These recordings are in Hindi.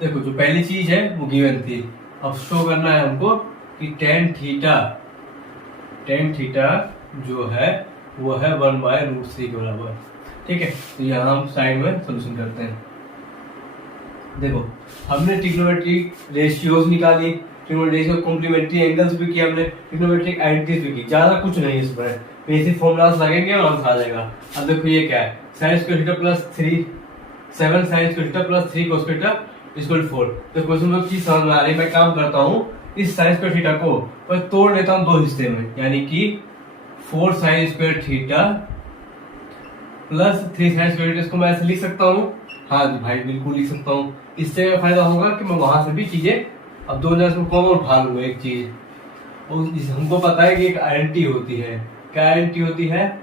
देखो जो पहली चीज है वो गिवन थी, अब शो करना है हमको कि टेन थीटा जो है वो है 1/√3 के बराबर। ठीक है, तो यहाँ हम साइड में सोल्यूशन करते हैं। देखो हमने ट्रिग्नोमेट्रिक रेशियोज निकाली, ट्रिग्नोमेट्रिक कॉम्प्लीमेंट्री एंगल्स भी किया हमने, ट्रिग्नोमेट्रिक आइडेंटिटीज भी की, ज्यादा कुछ नहीं है इसमें, बेसिक फॉर्मूलास लगेंगे और आंसर आ जाएगा। अब देखो ये क्या है, sin square theta plus 3 7 sin square theta plus 3 cos theta equal 4। तो क्वेश्चन में चीज समझ में आ रही है, मैं काम करता हूँ इस sin स्क्वायर थीटा को मैं तोड़ लेता हूँ दो हिस्से में, यानी कि 4 sin square theta plus 3 sin square theta, इसको मैं ऐसे लिख सकता हूँ। हाँ जी भाई बिल्कुल लिख सकता हूँ। इससे क्या फायदा होगा कि मैं वहां से भी चीजें अब दो हजार कॉमन उठा लूंगा एक चीज। और हमको पता है कि एक आइडेंटिटी होती है, क्या आइडेंटिटी होती है,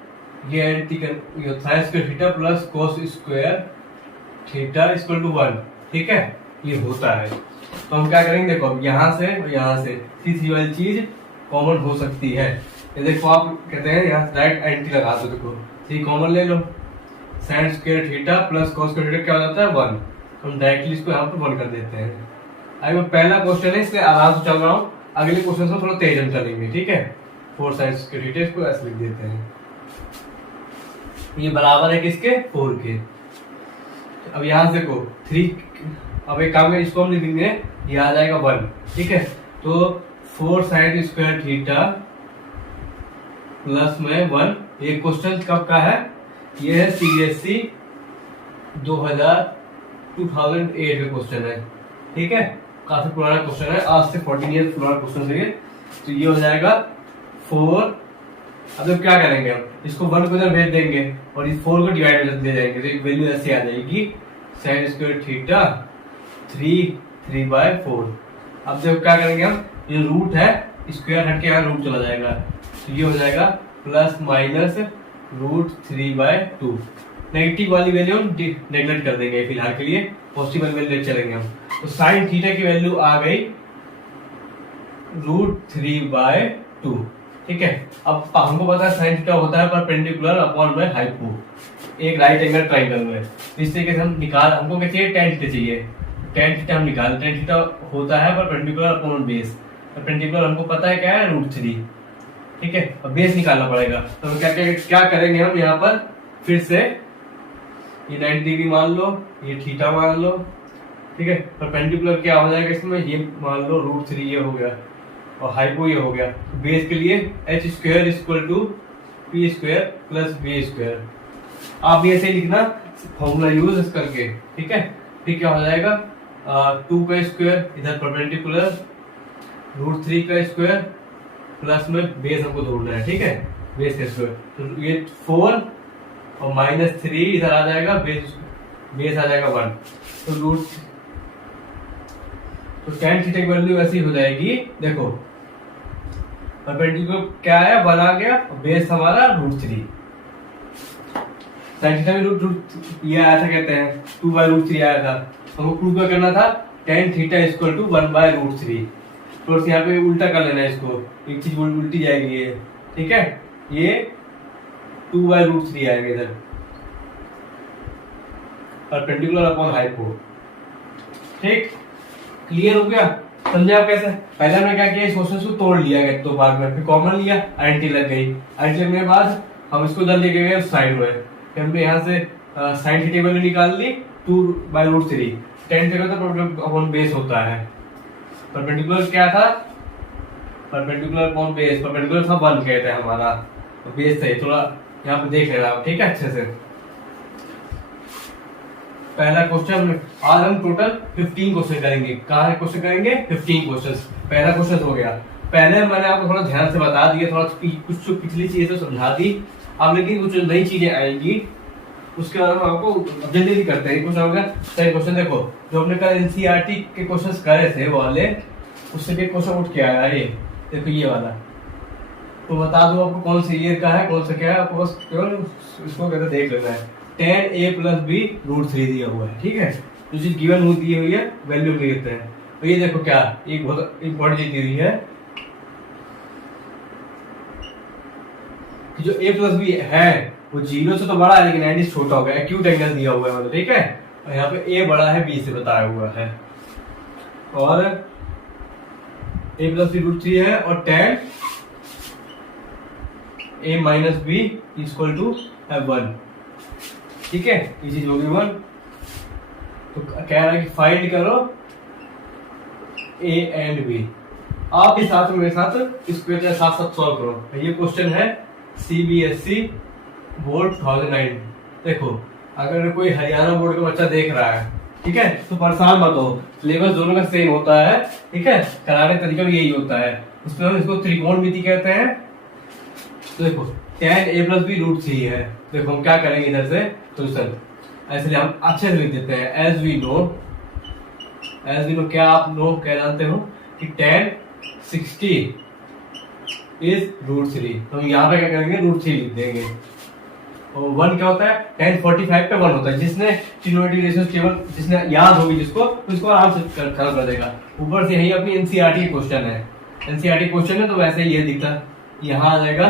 ये identity sin square theta plus cos square theta equal to 1। ठीक है, ये होता है। तो हम क्या करेंगे, देखो अब यहाँ से और यहाँ से तीसरी वाली चीज कॉमन हो सकती है। ये देखो आप कहते हैं यहाँ डायरेक्ट आइडेंटिटी लगा दो, देखो 3 कॉमन ले लो, sin square theta plus cos square theta क्या हो जाता है 1। हम डायरेक्टली इसको यहाँ पर 1 कर देते हैं। अभी पहला क्वेश्चन है इसलिए आराम से चल रहा हूँ, अगले क्वेश्चन से थोड़ा तेज हम चलेंगे। ठीक है, 4 sin स्क्वायर थीटा इसको ऐसे लिख देते हैं, ये बराबर है किसके 4 के। अब यहाँ से देखो 3, अब एक काम है इसको हम लिख देंगे, ये आ जाएगा 1। ठीक है, तो 4 sin स्क्वायर थीटा प्लस में 1। ये क्वेश्चन कब का है, ये है CBSE 2008 का क्वेश्चन है। ठीक है, काफी पुराना क्वेश्चन है, आज से 14 ईयर पुराना क्वेश्चन है। तो ये हो जाएगा 4। अब तो क्या करेंगे, हम इसको 1 को इधर भेज देंगे और इस 4 को डिवाइड दे जाएंगे, तो वैल्यू ऐसे आ जाएगी sin स्क्वायर थीटा 3/4। अब देखो क्या करेंगे हम, ये रूट है, स्क्वायर हट के यहाँ रूट चला जाएगा, तो ये हो जाएगा प्लस माइनस √3/2। नेगेटिव वाली वैल्यू हम नेगलेक्ट कर देंगे फिलहाल के लिए, पॉजिटिव वाली वैल्यू चलेंगे हम। तो साइन थीटा की वैल्यू आ गई √3/2। ठीक है, अब हमको पता है साइन थीटा होता है परपेंडिकुलर अपॉन बाय हाइपो, एक राइट एंगल ट्राइंगल में। इस तरीके से हम निकाल, हमको क्या चाहिए tan थीटा चाहिए, tan थीटा हम निकाल, tan थीटा होता है परपेंडिकुलर अपॉन बेस, परपेंडिकुलर हमको पता है क्या है √3। ठीक है, अब बेस निकालना पड़ेगा, तो हम क्या करेंगे, हम यहाँ पर फिर से ये 90 डिग्री मान लो, ये थीटा मान लो। ठीक है, परपेंडिकुलर क्या हो जाएगा इसमें, ये मान लो √3 ये हो गया और हाइपो ये हो गया। बेस के लिए h square equal to p square plus b square, आप ये ऐसे लिखना फॉर्मूला यूज करके। ठीक है, फिर क्या हो जाएगा 2 का स्क्वायर इधर परपेंडिकुलर √3 का स्क्वायर प्लस में बेस हमको ढूंढना है। ठीक है, बेस का स्क्वायर, तो ये 4 और -3 इधर आ जाएगा, बेस आ जाएगा 1। तो tan थीटा की वैल्यू ऐसी हो जाएगी, देखो परपेंडिकुलर क्या है 1 आ गया, बेस हमारा √3, sin थीटा भी ये आया था, कहते हैं 2/√3 आया था। हमको प्रूव क्या करना था, tan थीटा इक्वल टू 1/√3। तो यहाँ पे उल्टा कर लेना है इसको, एक चीज उल्टी जाएगी ये। ठीक है, ये 2/√3 आएगा इधर, परपेंडिकुलर अपॉन हाइपो। ठीक, क्लियर हो गया, समझे आप कैसे। पहले हमने क्या किया, इस क्वेश्चन को तोड़ लिया गया दो भाग में, फिर कॉमन लिया, आइडेंटिटी लग गई, आइडेंटिटी लगने के बाद हम इसको उधर लेके गए साइड में, फिर हमने यहाँ से साइन थीटा वैल्यू निकाल ली 2/√3। tan थीटा तो अपॉन बेस होता है, परपेंडिकुलर क्या था, परपेंडिकुलर अपॉन बेस, परपेंडिकुलर था 1 कहते हैं हमारा, तो बेस सही, थोड़ा यहाँ पे देख लेना आप। ठीक है, अच्छे से। पहला क्वेश्चन, आज हम टोटल 15 क्वेश्चन करेंगे। कहाँ क्वेश्चन करेंगे, 15 क्वेश्चन। पहला क्वेश्चन हो गया, पहले मैंने आपको थोड़ा ध्यान से बता दिया, थोड़ा कुछ पिछली चीजें समझा दी, अब लेकिन कुछ नई चीजें आएंगी, उसके बाद हम आपको जल्दी करते हैं। क्वेश्चन हो गया, सही क्वेश्चन देखो, जो हमने कल एनसीईआरटी के क्वेश्चन करे थे वो वाले, उससे भी क्वेश्चन उठ के आया, ये देखो ये वाला। तो बता दो आपको कौन से ईयर का है, कौन सा क्या है, आपको बस केवल इसको कहते देख लेना है। tan a प्लस b √3 दिया हुआ है। ठीक है, जो चीज गिवन हुई दी हुई है वैल्यू लिखते हैं। तो ये देखो क्या, एक बहुत इंपॉर्टेंट चीज दी हुई है कि जो a प्लस b है वो 0 से तो बड़ा है लेकिन 90 छोटा हो गया, एक्यूट एंगल दिया हुआ है मतलब। ठीक है, और यहाँ पे a बड़ा है b से बताया हुआ है। और a plus B root three है, और tan a minus B equal to 1। ठीक है, ये चीज होगी 1। तो कह रहा है कि फाइंड करो a एंड b। आप इस साथ मेरे साथ इसको साथ साथ सॉल्व करो। ये क्वेश्चन है CBSE बोर्ड 2009। देखो, अगर कोई हरियाणा बोर्ड का बच्चा देख रहा है, ठीक है, तो परेशान मत हो, सिलेबस दोनों का सेम होता है। ठीक है, कराने का तरीका भी यही होता है। उसमें हम इसको त्रिकोणमिति कहते हैं। तो देखो, tan a plus B root three है। देखो हम क्या करेंगे इधर से सोल्यूशन, इसलिए हम अच्छे से लिख देते हैं। एज वी नो, क्या आप लोग क्या जानते हो कि tan 60 इज रूट थ्री। तो हम यहाँ पे क्या करेंगे, रूट थ्री लिख देंगे। और 1 क्या होता है, tan 45 पे 1 होता है। जिसने ट्रिग्नोमेट्रिक रेशियो टेबल जिसने याद होगी जिसको, उसको आराम से खत्म कर देगा। ऊपर से यही अपनी एनसीईआरटी क्वेश्चन है। एनसीईआरटी क्वेश्चन है तो वैसे ही ये दिखता है, यहाँ आ जाएगा।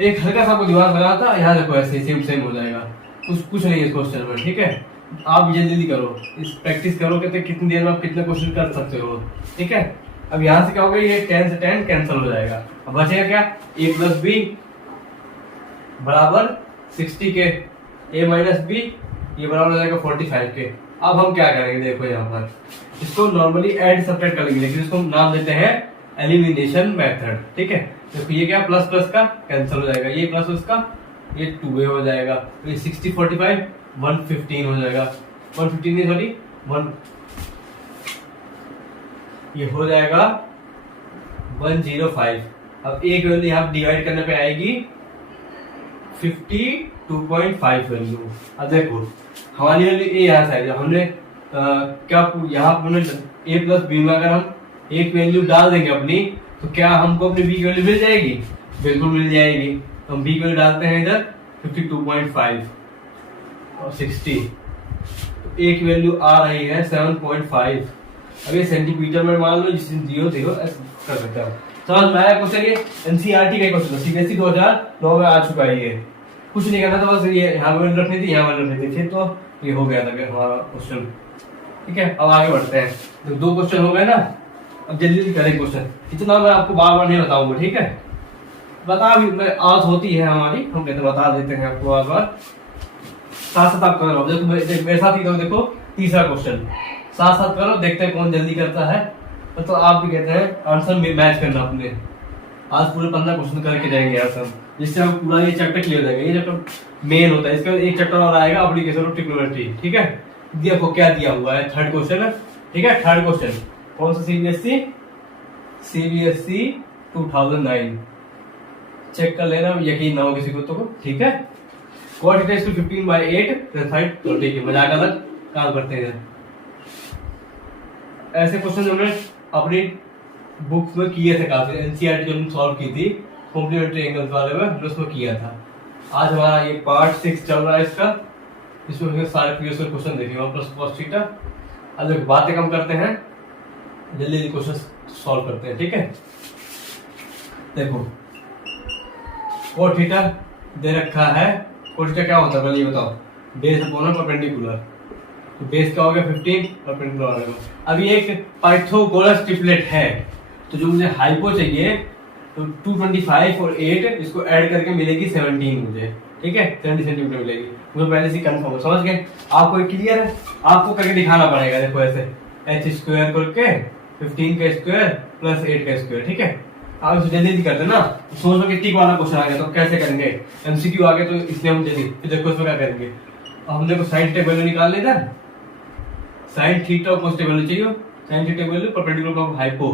एक हल्का सा आपको दिमाग लगा था, यहाँ देखो ऐसे सेम हो जाएगा। कुछ नहीं है इस क्वेश्चन में। ठीक है, आप जल्दी करो, इस प्रैक्टिस करो कि कितनी देर में आप कितने क्वेश्चन कर सकते हो। ठीक है, अब यहाँ से क्या होगा, ये 10 से 10 कैंसिल हो जाएगा। अब बचेगा क्या, a प्लस बी बराबर 60 के, a माइनस बी ये बराबर हो जाएगा 45 के। अब हम क्या करेंगे, देखो यहाँ पर इसको नॉर्मली ऐड सब्ट्रैक्ट कर लेंगे, लेकिन इसको नाम देते हैं एलिमिनेशन मेथड। ठीक है, देखो ये क्या, प्लस प्लस का कैंसिल हो जाएगा, ये प्लस प्लस का ये 2a हो जाएगा, ये 60 45 115 हो जाएगा। 115 नहीं सॉरी 1, ये हो जाएगा 105। अब एक वैल्यू यहाँ डिवाइड करने पे आएगी 52.5 वैल्यू। अब देखो हमारी वैल्यू ए यहाँ से आएगी। हमने क्या यहाँ हमने a प्लस बी में अगर हम एक वैल्यू डाल देंगे अपनी, तो क्या हमको अपनी बी की वैल्यू मिल जाएगी? बिल्कुल मिल जाएगी। तो हम बी की वैल्यू डालते हैं इधर 52.5 और 60, तो एक वैल्यू आ रही है 7.5। अब ये सेंटीमीटर में मान लो, जिस 0 कर सकते हैं। समझ में आया क्वेश्चन? ये एनसीईआरटी का क्वेश्चन है, सीबीएसई 2009 में आ चुका है। ये कुछ नहीं करना था, बस ये यहाँ पर रखनी थी, यहाँ पर रखनी थी, फिर तो ये हो गया था हमारा क्वेश्चन। ठीक है, अब आगे बढ़ते हैं। तो 2 क्वेश्चन हो गए ना, अब जल्दी जल्दी करें क्वेश्चन। इतना मैं आपको बार बार नहीं बताऊंगा। ठीक है, बता भी आदत होती है हमारी, हम कहते बता देते हैं आपको बार बार। साथ साथ आप करो, देखो मेरे साथ ही देखो तीसरा क्वेश्चन साथ साथ करो, देखते हैं कौन जल्दी करता है। तो आप भी कहते हैं आंसर में मैच करना अपने। आज पूरे 15 क्वेश्चन करके जाएंगे आंसर, जिससे हम पूरा ये चैप्टर क्लियर हो जाएगा। ये चैप्टर मेन होता है, इसका एक चैप्टर और आएगा एप्लीकेशन ऑफ ट्रिग्नोमेट्री। ठीक है, देखो क्या दिया हुआ है, थर्ड क्वेश्चन है। ठीक है, थर्ड क्वेश्चन कौन सा, सीबीएसई 2009। चेक कर लेना, यकीन ना हो किसी को तो। ठीक है, cot θ is 15/8 तो ठीक है, मजाक अलग काम करते हैं। ऐसे क्वेश्चन हमने अपनी बुक्स में किए थे काफी, एनसीईआरटी जो हमने सॉल्व की थी कॉम्प्लीमेंट्री एंगल्स वाले में, हमने उसमें किया था। आज हमारा ये पार्ट 6 चल रहा है इसका, इसमें हमने सारे प्रीवियस क्वेश्चन देखेंगे प्लस cos थीटा। अब देखो बातें कम करते हैं, जल्दी जल्दी क्वेश्चन सॉल्व करते हैं। ठीक है, देखो cot थीटा दे रखा है। cot थीटा क्या होता है पहले ये बताओ, बेस अपॉन परपेंडिकुलर। तो बेस क्या हो गया 15, परपेंडिकुलर आ गया। अब ये एक पाइथागोरस ट्रिपलेट है, तो जो मुझे हाइपो चाहिए तो 225 और 8 इसको ऐड करके मिलेगी 17 मुझे। ठीक है, 70 सेंटीमीटर मिलेगी मुझे पहले से कंफर्म है। समझ गए? आपको क्लियर है? आपको करके दिखाना पड़ेगा। देखो ऐसे h स्क्वायर करके 15 का स्क्वायर प्लस 8 का स्क्वायर। ठीक है, आप इसे जल्दी जल्दी करते ना, सोच लो कि टिक वाला क्वेश्चन आ गया तो कैसे करेंगे, एमसीक्यू आ गया तो इसलिए हम जल्दी। फिर देखो इसमें क्या करेंगे, अब हमने को साइन थीटा वैल्यू निकाल लेना। साइन थीटा को कॉस वैल्यू चाहिए, साइन थीटा वैल्यू परपेंडिकुलर को hypo,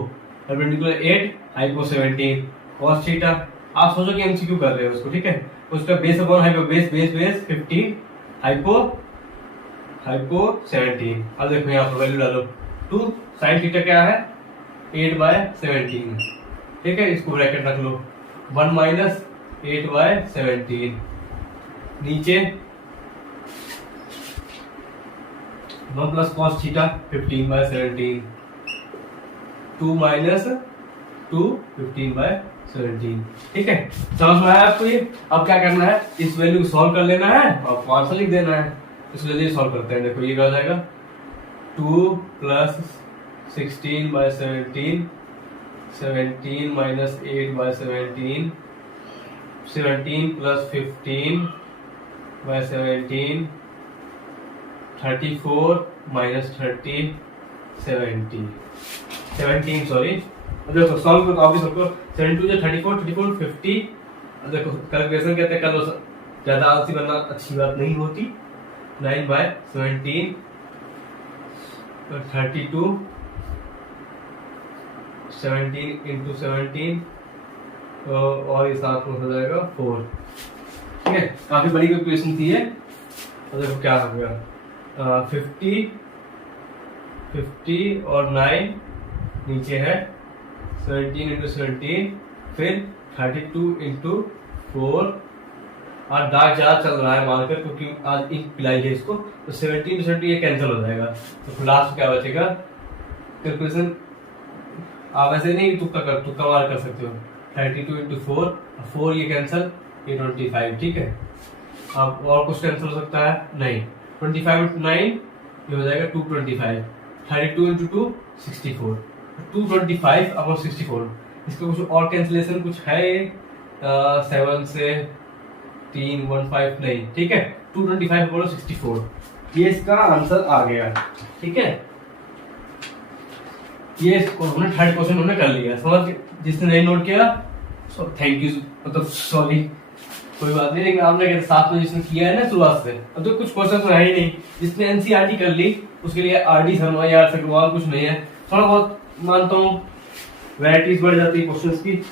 perpendicular 8 hypo 17 cos theta. आप सोचो कि एमसीक्यू कर रहे हो उसको। ठीक है, उसका base upon hypo, base 15 hypo 17। अब देखो यहाँ पर वैल्यू डालो 2, साइन थीटा क्या है 8/17। ठीक है, इसको ब्रैकेट रख लो 1 माइनस 8/17, नीचे 1 प्लस cos थीटा 15/17, 2 माइनस 2 15/17। ठीक है, समझ में आया आपको ये? अब क्या करना है, इस वैल्यू को सॉल्व कर लेना है और आंसर लिख देना है। इस वैल्यू सॉल्व करते हैं। देखो ये क्या हो जाएगा 2 plus 16/17, 17 minus 8/17, 17 plus 15/17, 34 minus 30, 17 sorry. देखो सॉल्व करो आप भी सबको। 72 से 34, 34 50। देखो कैलकुलेशन कहते हैं, कर लो, ज्यादा आलसी बनना अच्छी बात नहीं होती। 9/17, 32, 17 इंटू 17, और इस साथ में हो जाएगा 4। ठीक है, काफी बड़ी कैलकुलेशन थी ये। और देखो क्या हो गया, 50 और 9 नीचे है, 17 इंटू 17, फिर 32 इंटू 4। आज डार्क ज्यादा चल रहा है मार्केट, क्योंकि आज इंक पिलाई है इसको, तो 17 से 17 ये कैंसिल हो जाएगा। तो लास्ट क्या बचेगा कैलकुलेशन। आप ऐसे नहीं तुक्का मार कर सकते हो। 32 इंटू 4 ये कैंसिल, ये 25। ठीक है, अब और कुछ कैंसिल हो सकता है नहीं। 25 इंटू 9 ये हो जाएगा 225। 32 इंटू 2 64, 225 अपॉन 64। इसका कुछ और कैंसिलेशन कुछ है 7 से 3 1 5 नहीं। ठीक है, 225 अपॉन 64, ये इसका आंसर आ गया। ठीक है, ये हमने थर्ड क्वेश्चन हमने कर लिया। समझ, जिसने नहीं नोट किया सो थैंक यू, मतलब सॉरी, कोई बात नहीं। लेकिन आपने साथ में जिसने किया है ना शुरुआत से, अब तो कुछ क्वेश्चन तो है ही नहीं। जिसने एनसीईआरटी कर ली उसके लिए आरडी शर्मा या सगवाल कुछ नहीं है। थोड़ा बहुत मानता हूँ वैरायटीज बढ़ जाती है क्वेश्चंस की।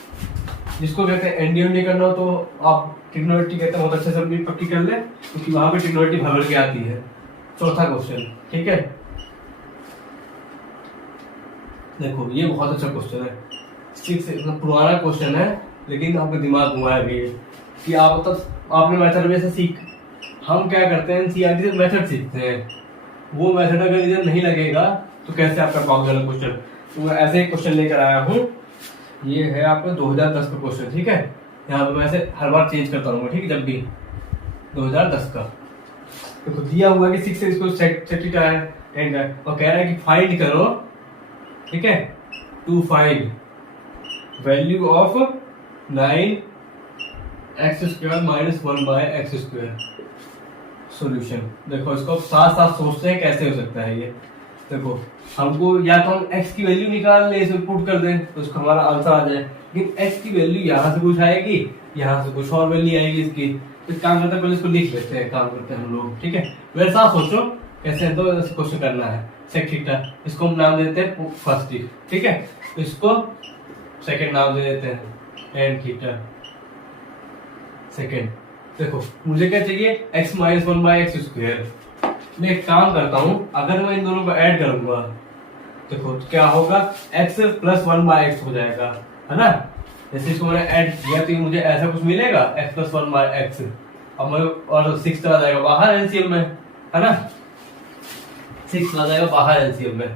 जिसको कहते हैं एनडीएमडी करना हो तो आप ट्रिग्नोमेट्री कहते हैं बहुत अच्छे से पक्की कर ले, क्योंकि वहां पे ट्रिग्नोमेट्री भर के आती है। चौथा क्वेश्चन, ठीक है, देखो ये बहुत अच्छा क्वेश्चन है। 6 पुराना क्वेश्चन है, लेकिन आपका दिमाग घुमाया भी है कि आप मतलब आपने मेथड में से सीख, हम क्या करते हैं एनसीईआरटी से मेथड सीखते हैं। वो मेथड अगर इधर नहीं लगेगा तो कैसे आपका पाओगे क्वेश्चन। तो मैं ऐसे एक क्वेश्चन लेकर आया हूँ, ये है आपका 2010 का क्वेश्चन। ठीक है, यहाँ पे मैं ऐसे हर बार चेंज करता रहूंगा। ठीक है, जब भी 2010 का देखो दिया हुआ है कि 6 से इसको सेट और कह रहा है कि फाइंड करो। ठीक है, to find value of 9x² minus 1/x²। Solution देखो, इसको साथ साथ सोचते हैं कैसे हो सकता है ये। देखो हमको या तो हम x की वैल्यू निकाल ले, इसमें पुट कर दें तो उसका हमारा आंसर आ जाए, लेकिन x की वैल्यू यहाँ से कुछ आएगी, यहाँ से कुछ और वैल्यू आएगी इसकी। तो काम करते हैं, पहले इसको लिख लेते हैं, काम करते हैं हम लोग। ठीक है, वैसे साथ सोचो कैसे तो क्वेश्चन करना है। सेक थीटा, इसको हम नाम देते हैं फर्स्ट। ठीक है, इसको सेकंड नाम दे देते हैं टेन थीटा सेकंड। देखो मुझे क्या चाहिए, x माइनस 1/x²। मैं एक काम करता हूं, अगर मैं इन दोनों को ऐड करूंगा देखो तो क्या होगा, x प्लस 1/x हो जाएगा, है ना। जैसे इसको मैंने ऐड किया तो मुझे ऐसा कुछ मिलेगा, x प्लस 1/x। अब मैं और 6 चला जाएगा बाहर एलसीएम में, है ना, 6 चला जाएगा बाहर एलसीएम में।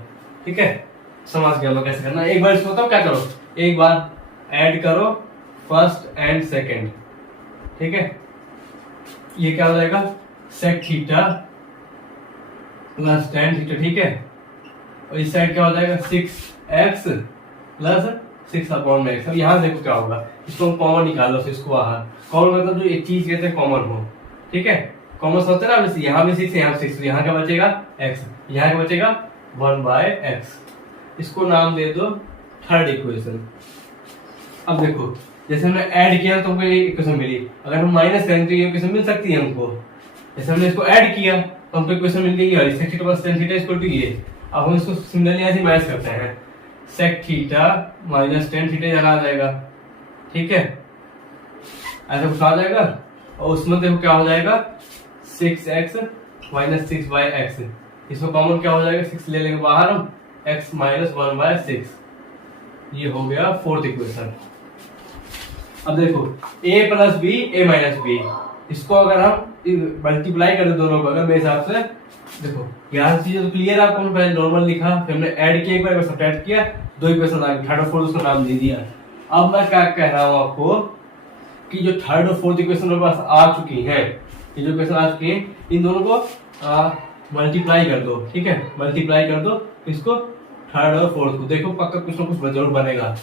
ठीक है, समझ गया मैं कैसे करना। एक बार इसको बताओ क्या करो, एक बार ऐड करो फर्स्ट एंड सेकंड। ठीक है, ये क्या हो जाएगा, sec theta plus tan theta. ठीक है, और इस साइड क्या हो जाएगा, 6x प्लस 6/x। अब यहाँ देखो क्या होगा, इसको कॉमन निकालो, इसको बाहर। कॉमन मतलब जो एक चीज कहते हैं कॉमन हो। ठीक है, कॉमन होता है ना, यहाँ भी 6 यहाँ 6, यहाँ क्या बचेगा x, यहाँ क्या बचेगा 1/x। इसको नाम दे दो थर्ड इक्वेशन। अब देखो जैसे हमने ऐड किया तो हमको ये इक्वेशन मिली, अगर हम माइनस करें तो ये इक्वेशन मिल सकती है हमको। जैसे हमने इसको ऐड किया तो हमको इक्वेशन मिल गई है sec theta plus tan theta equal to ये। अब हम इसको सिमिलरली ऐसे मैच करते हैं, sec theta minus tan theta यहाँ आ जाएगा। ठीक है, ऐसा कुछ आ जाएगा, और उसमें देखो क्या हो जाएगा, 6x माइनस 6/x। इसमें कॉमन क्या हो जाएगा, 6 ले लेंगे बाहर हम, x माइनस 1/6। ये हो गया फोर्थ इक्वेशन। अब देखो a plus B a minus B, इसको अगर हम मल्टीप्लाई कर दे दोनों को, अगर मेरे हिसाब से देखो यहाँ चीजें तो क्लियर, आपको पहले नॉर्मल लिखा, फिर हमने ऐड किया, एक बार सब्ट्रैक्ट किया, दो इक्वेशन आ गई, थर्ड और फोर्थ उसका नाम दे दिया। अब मैं क्या कह रहा हूँ आपको कि जो थर्ड और फोर्थ इक्वेशन मेरे पास आ चुकी है, ये जो इक्वेशन आ चुकी है, इन दोनों को मल्टीप्लाई कर दो, ठीक है, मल्टीप्लाई कर दो इसको थर्ड और फोर्थ को, देखो पक्का कुछ ना कुछ जरूर बनेगा।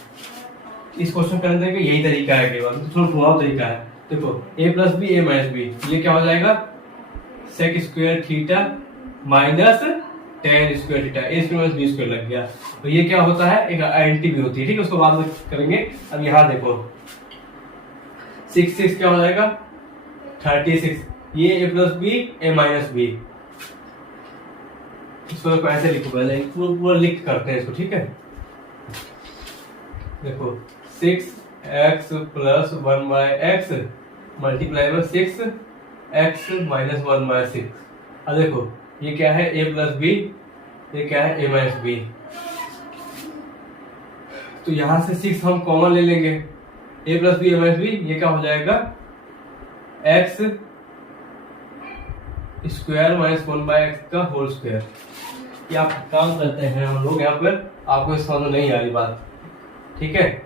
इस क्वेश्चन करने का यही तरीका है, केवल थोड़ा घुमाव तरीका है। देखो a plus B A minus B, ये क्या हो जाएगा sec square theta minus tan square theta, A square minus B square लग गया। तो ये क्या होता है, एक आइडेंटिटी भी होती है, ठीक है, उसको बाद में करेंगे। अब यहाँ देखो 6 क्या हो जाएगा 36, ये a plus B A minus B, इसको ऐसे लिखो, पहले पूरा लिख करते हैं इसको, ठीक है। देखो 6x plus 1 by x multiply में 6x माइनस 1 बाय 6। अब देखो ये क्या है a प्लस बी, ये क्या है a माइनस बी, तो यहां से 6 हम कॉमन ले लेंगे, a plus B A minus B, ये क्या हो जाएगा x square minus 1 by X का होल स्क्वायर। ये आप काम करते हैं हम लोग, यहाँ पर आपको समझ नहीं आ रही बात, ठीक है।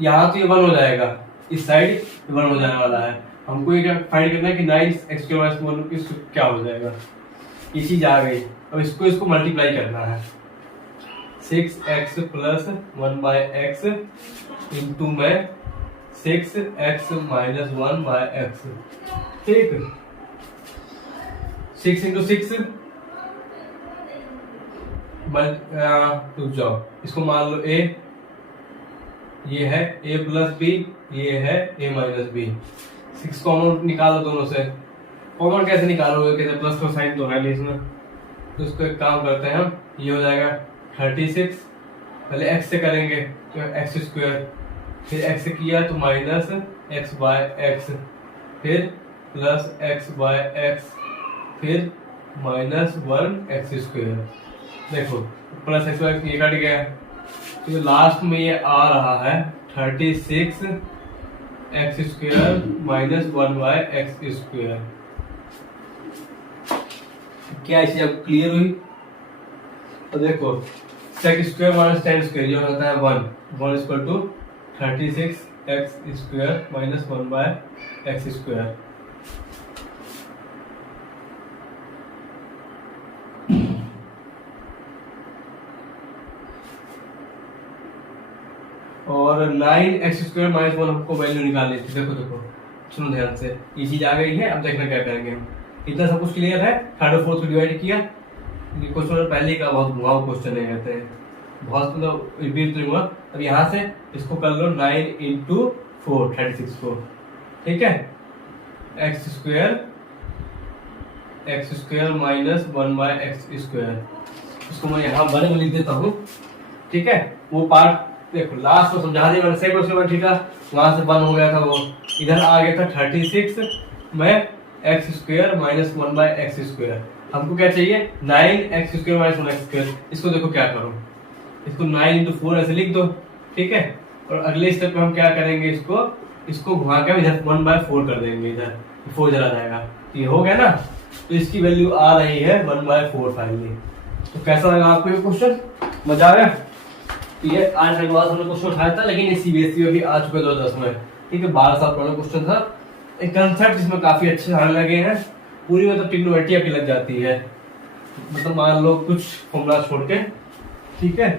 यहाँ तो ये 1 हो जाएगा, इस साइड 1 हो जाने वाला है, हमको ये फाइंड करना है कि 9x स्क्वायर माइनस 1 क्या हो जाएगा, ये चीज आ गई। अब इसको मल्टीप्लाई करना है, 6x plus 1 by x into में 6x माइनस 1 बाय एक्स, ठीक। 6 इंटू 6 जाओ, इसको मान लो a, ये है a प्लस बी, ये है a माइनस बी। 6 कॉमन निकालो दोनों से, कॉमन कैसे निकालोगे, कैसे प्लस का साइन तो है नहीं इसमें, तो इसको एक काम करते हैं हम, ये हो जाएगा 36, पहले x से करेंगे तो एक्स स्क्वायर, फिर x से किया तो माइनस एक्स बाय एक्स, फिर प्लस एक्स बाय एक्स, फिर माइनस 1 एक्स स्क्वायर। देखो प्लस एक्स बाय ये कट गया, तो लास्ट में ये आ रहा है 36 X square minus 1 by X square. क्या चीज अब क्लियर हुई? तो देखो sec square minus tan square ये होता है 1 equal to 36 X square minus 1 by X square. और 9x स्क्वायर माइनस 1 हमको वैल्यू निकालनी थी। देखो देखो सुनो ध्यान से, ये चीज आ गई है। अब देखना क्या करेंगे हम, इतना सब कुछ क्लियर है। थर्ड और फोर्थ को डिवाइड किया, ये क्वेश्चन पहले का बहुत घुमाऊ क्वेश्चन है, कहते हैं बहुत मतलब रिपीट नहीं हुआ। अब यहाँ से इसको कर लो 9 इंटू 4 36 को, ठीक है, X square minus 1 by X square. इसको मैं यहाँ बड़े में लिख देता हूँ, ठीक है। वो पार्ट देखो लास्ट को समझा दिया मैंने, सेक स्क्वायर ठीक है, वहां से 1 हो गया था, वो इधर आ गया था 36 में X square minus 1 by X square. हमको क्या चाहिए 9x square minus 1x square. इसको देखो क्या करो, इसको 9 इंटू 4 ऐसे लिख दो, ठीक है। और अगले स्टेप में हम क्या करेंगे, इसको घुमा कर इधर 1 बाय 4 कर देंगे, इधर 4 चला जाएगा, ये हो गया ना। तो इसकी वैल्यू आ रही है 1 बाय 4 फाइनली। तो कैसा लगा आपको ये क्वेश्चन, मजा आ गया? ये 8 के बाद हमने क्वेश्चन उठाया था, लेकिन ये सीबीएसई में भी आ चुके 2010 में, ठीक है। 12 साल पुराना क्वेश्चन था। एक कंसेप्ट इसमें काफी अच्छे आने लगे हैं, पूरी मतलब ट्रिग्नोमेट्री आपकी लग जाती है, मतलब मान लो कुछ फॉर्मूला छोड़ के, ठीक है।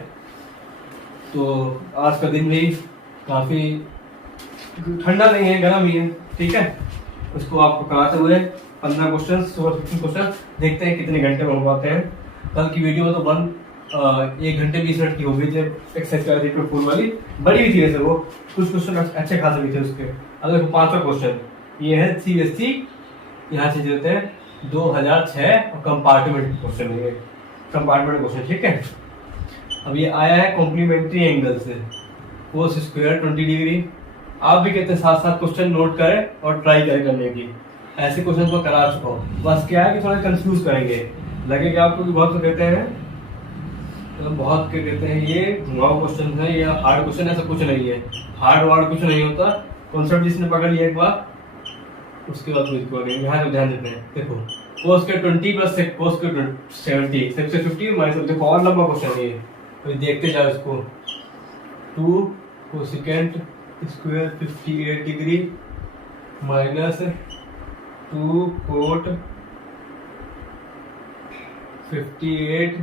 तो आज का दिन भी काफी ठंडा नहीं है, गर्म ही है, ठीक है। उसको आपको कराते हुए 15 क्वेश्चन 15 क्वेश्चन देखते हैं कितने घंटे में हो पाते हैं। कल की वीडियो में तो 1 घंटे 20 मिनट की होगी, जब एक्सरसाइज कर रही थी फुल वाली, बड़ी भी थी वैसे वो, कुछ क्वेश्चन अच्छे खासे भी थे उसके। अगर 5वां क्वेश्चन ये है सीबीएसई, यहाँ से देते हैं 2006 और कंपार्टमेंट क्वेश्चन है, कंपार्टमेंट क्वेश्चन, ठीक है। अब ये आया है कॉम्प्लीमेंट्री एंगल से, कोस स्क्वायर 20 डिग्री। आप भी कहते हैं साथ साथ क्वेश्चन नोट करें और ट्राई करें करने की, ऐसे क्वेश्चन को करा चुका हूँ। बस क्या है कि थोड़ा कंफ्यूज करेंगे, लगेगा आपको कि बहुत कहते हैं, मतलब बहुत क्या कहते हैं ये घुमाऊ क्वेश्चन है या हार्ड क्वेश्चन, ऐसा कुछ नहीं है, हार्ड वार्ड कुछ नहीं होता। कॉन्सेप्ट जिसने पकड़ लिया एक बार, उसके बाद यहाँ ध्यान देते हैं। देखो कोस के 20 प्लस कोस के 70 सबसे 50 माइनस, देखो और लंबा क्वेश्चन है ये, तो देखते जाओ इसको। 2 cosecant square 58 degree minus 2 cot 58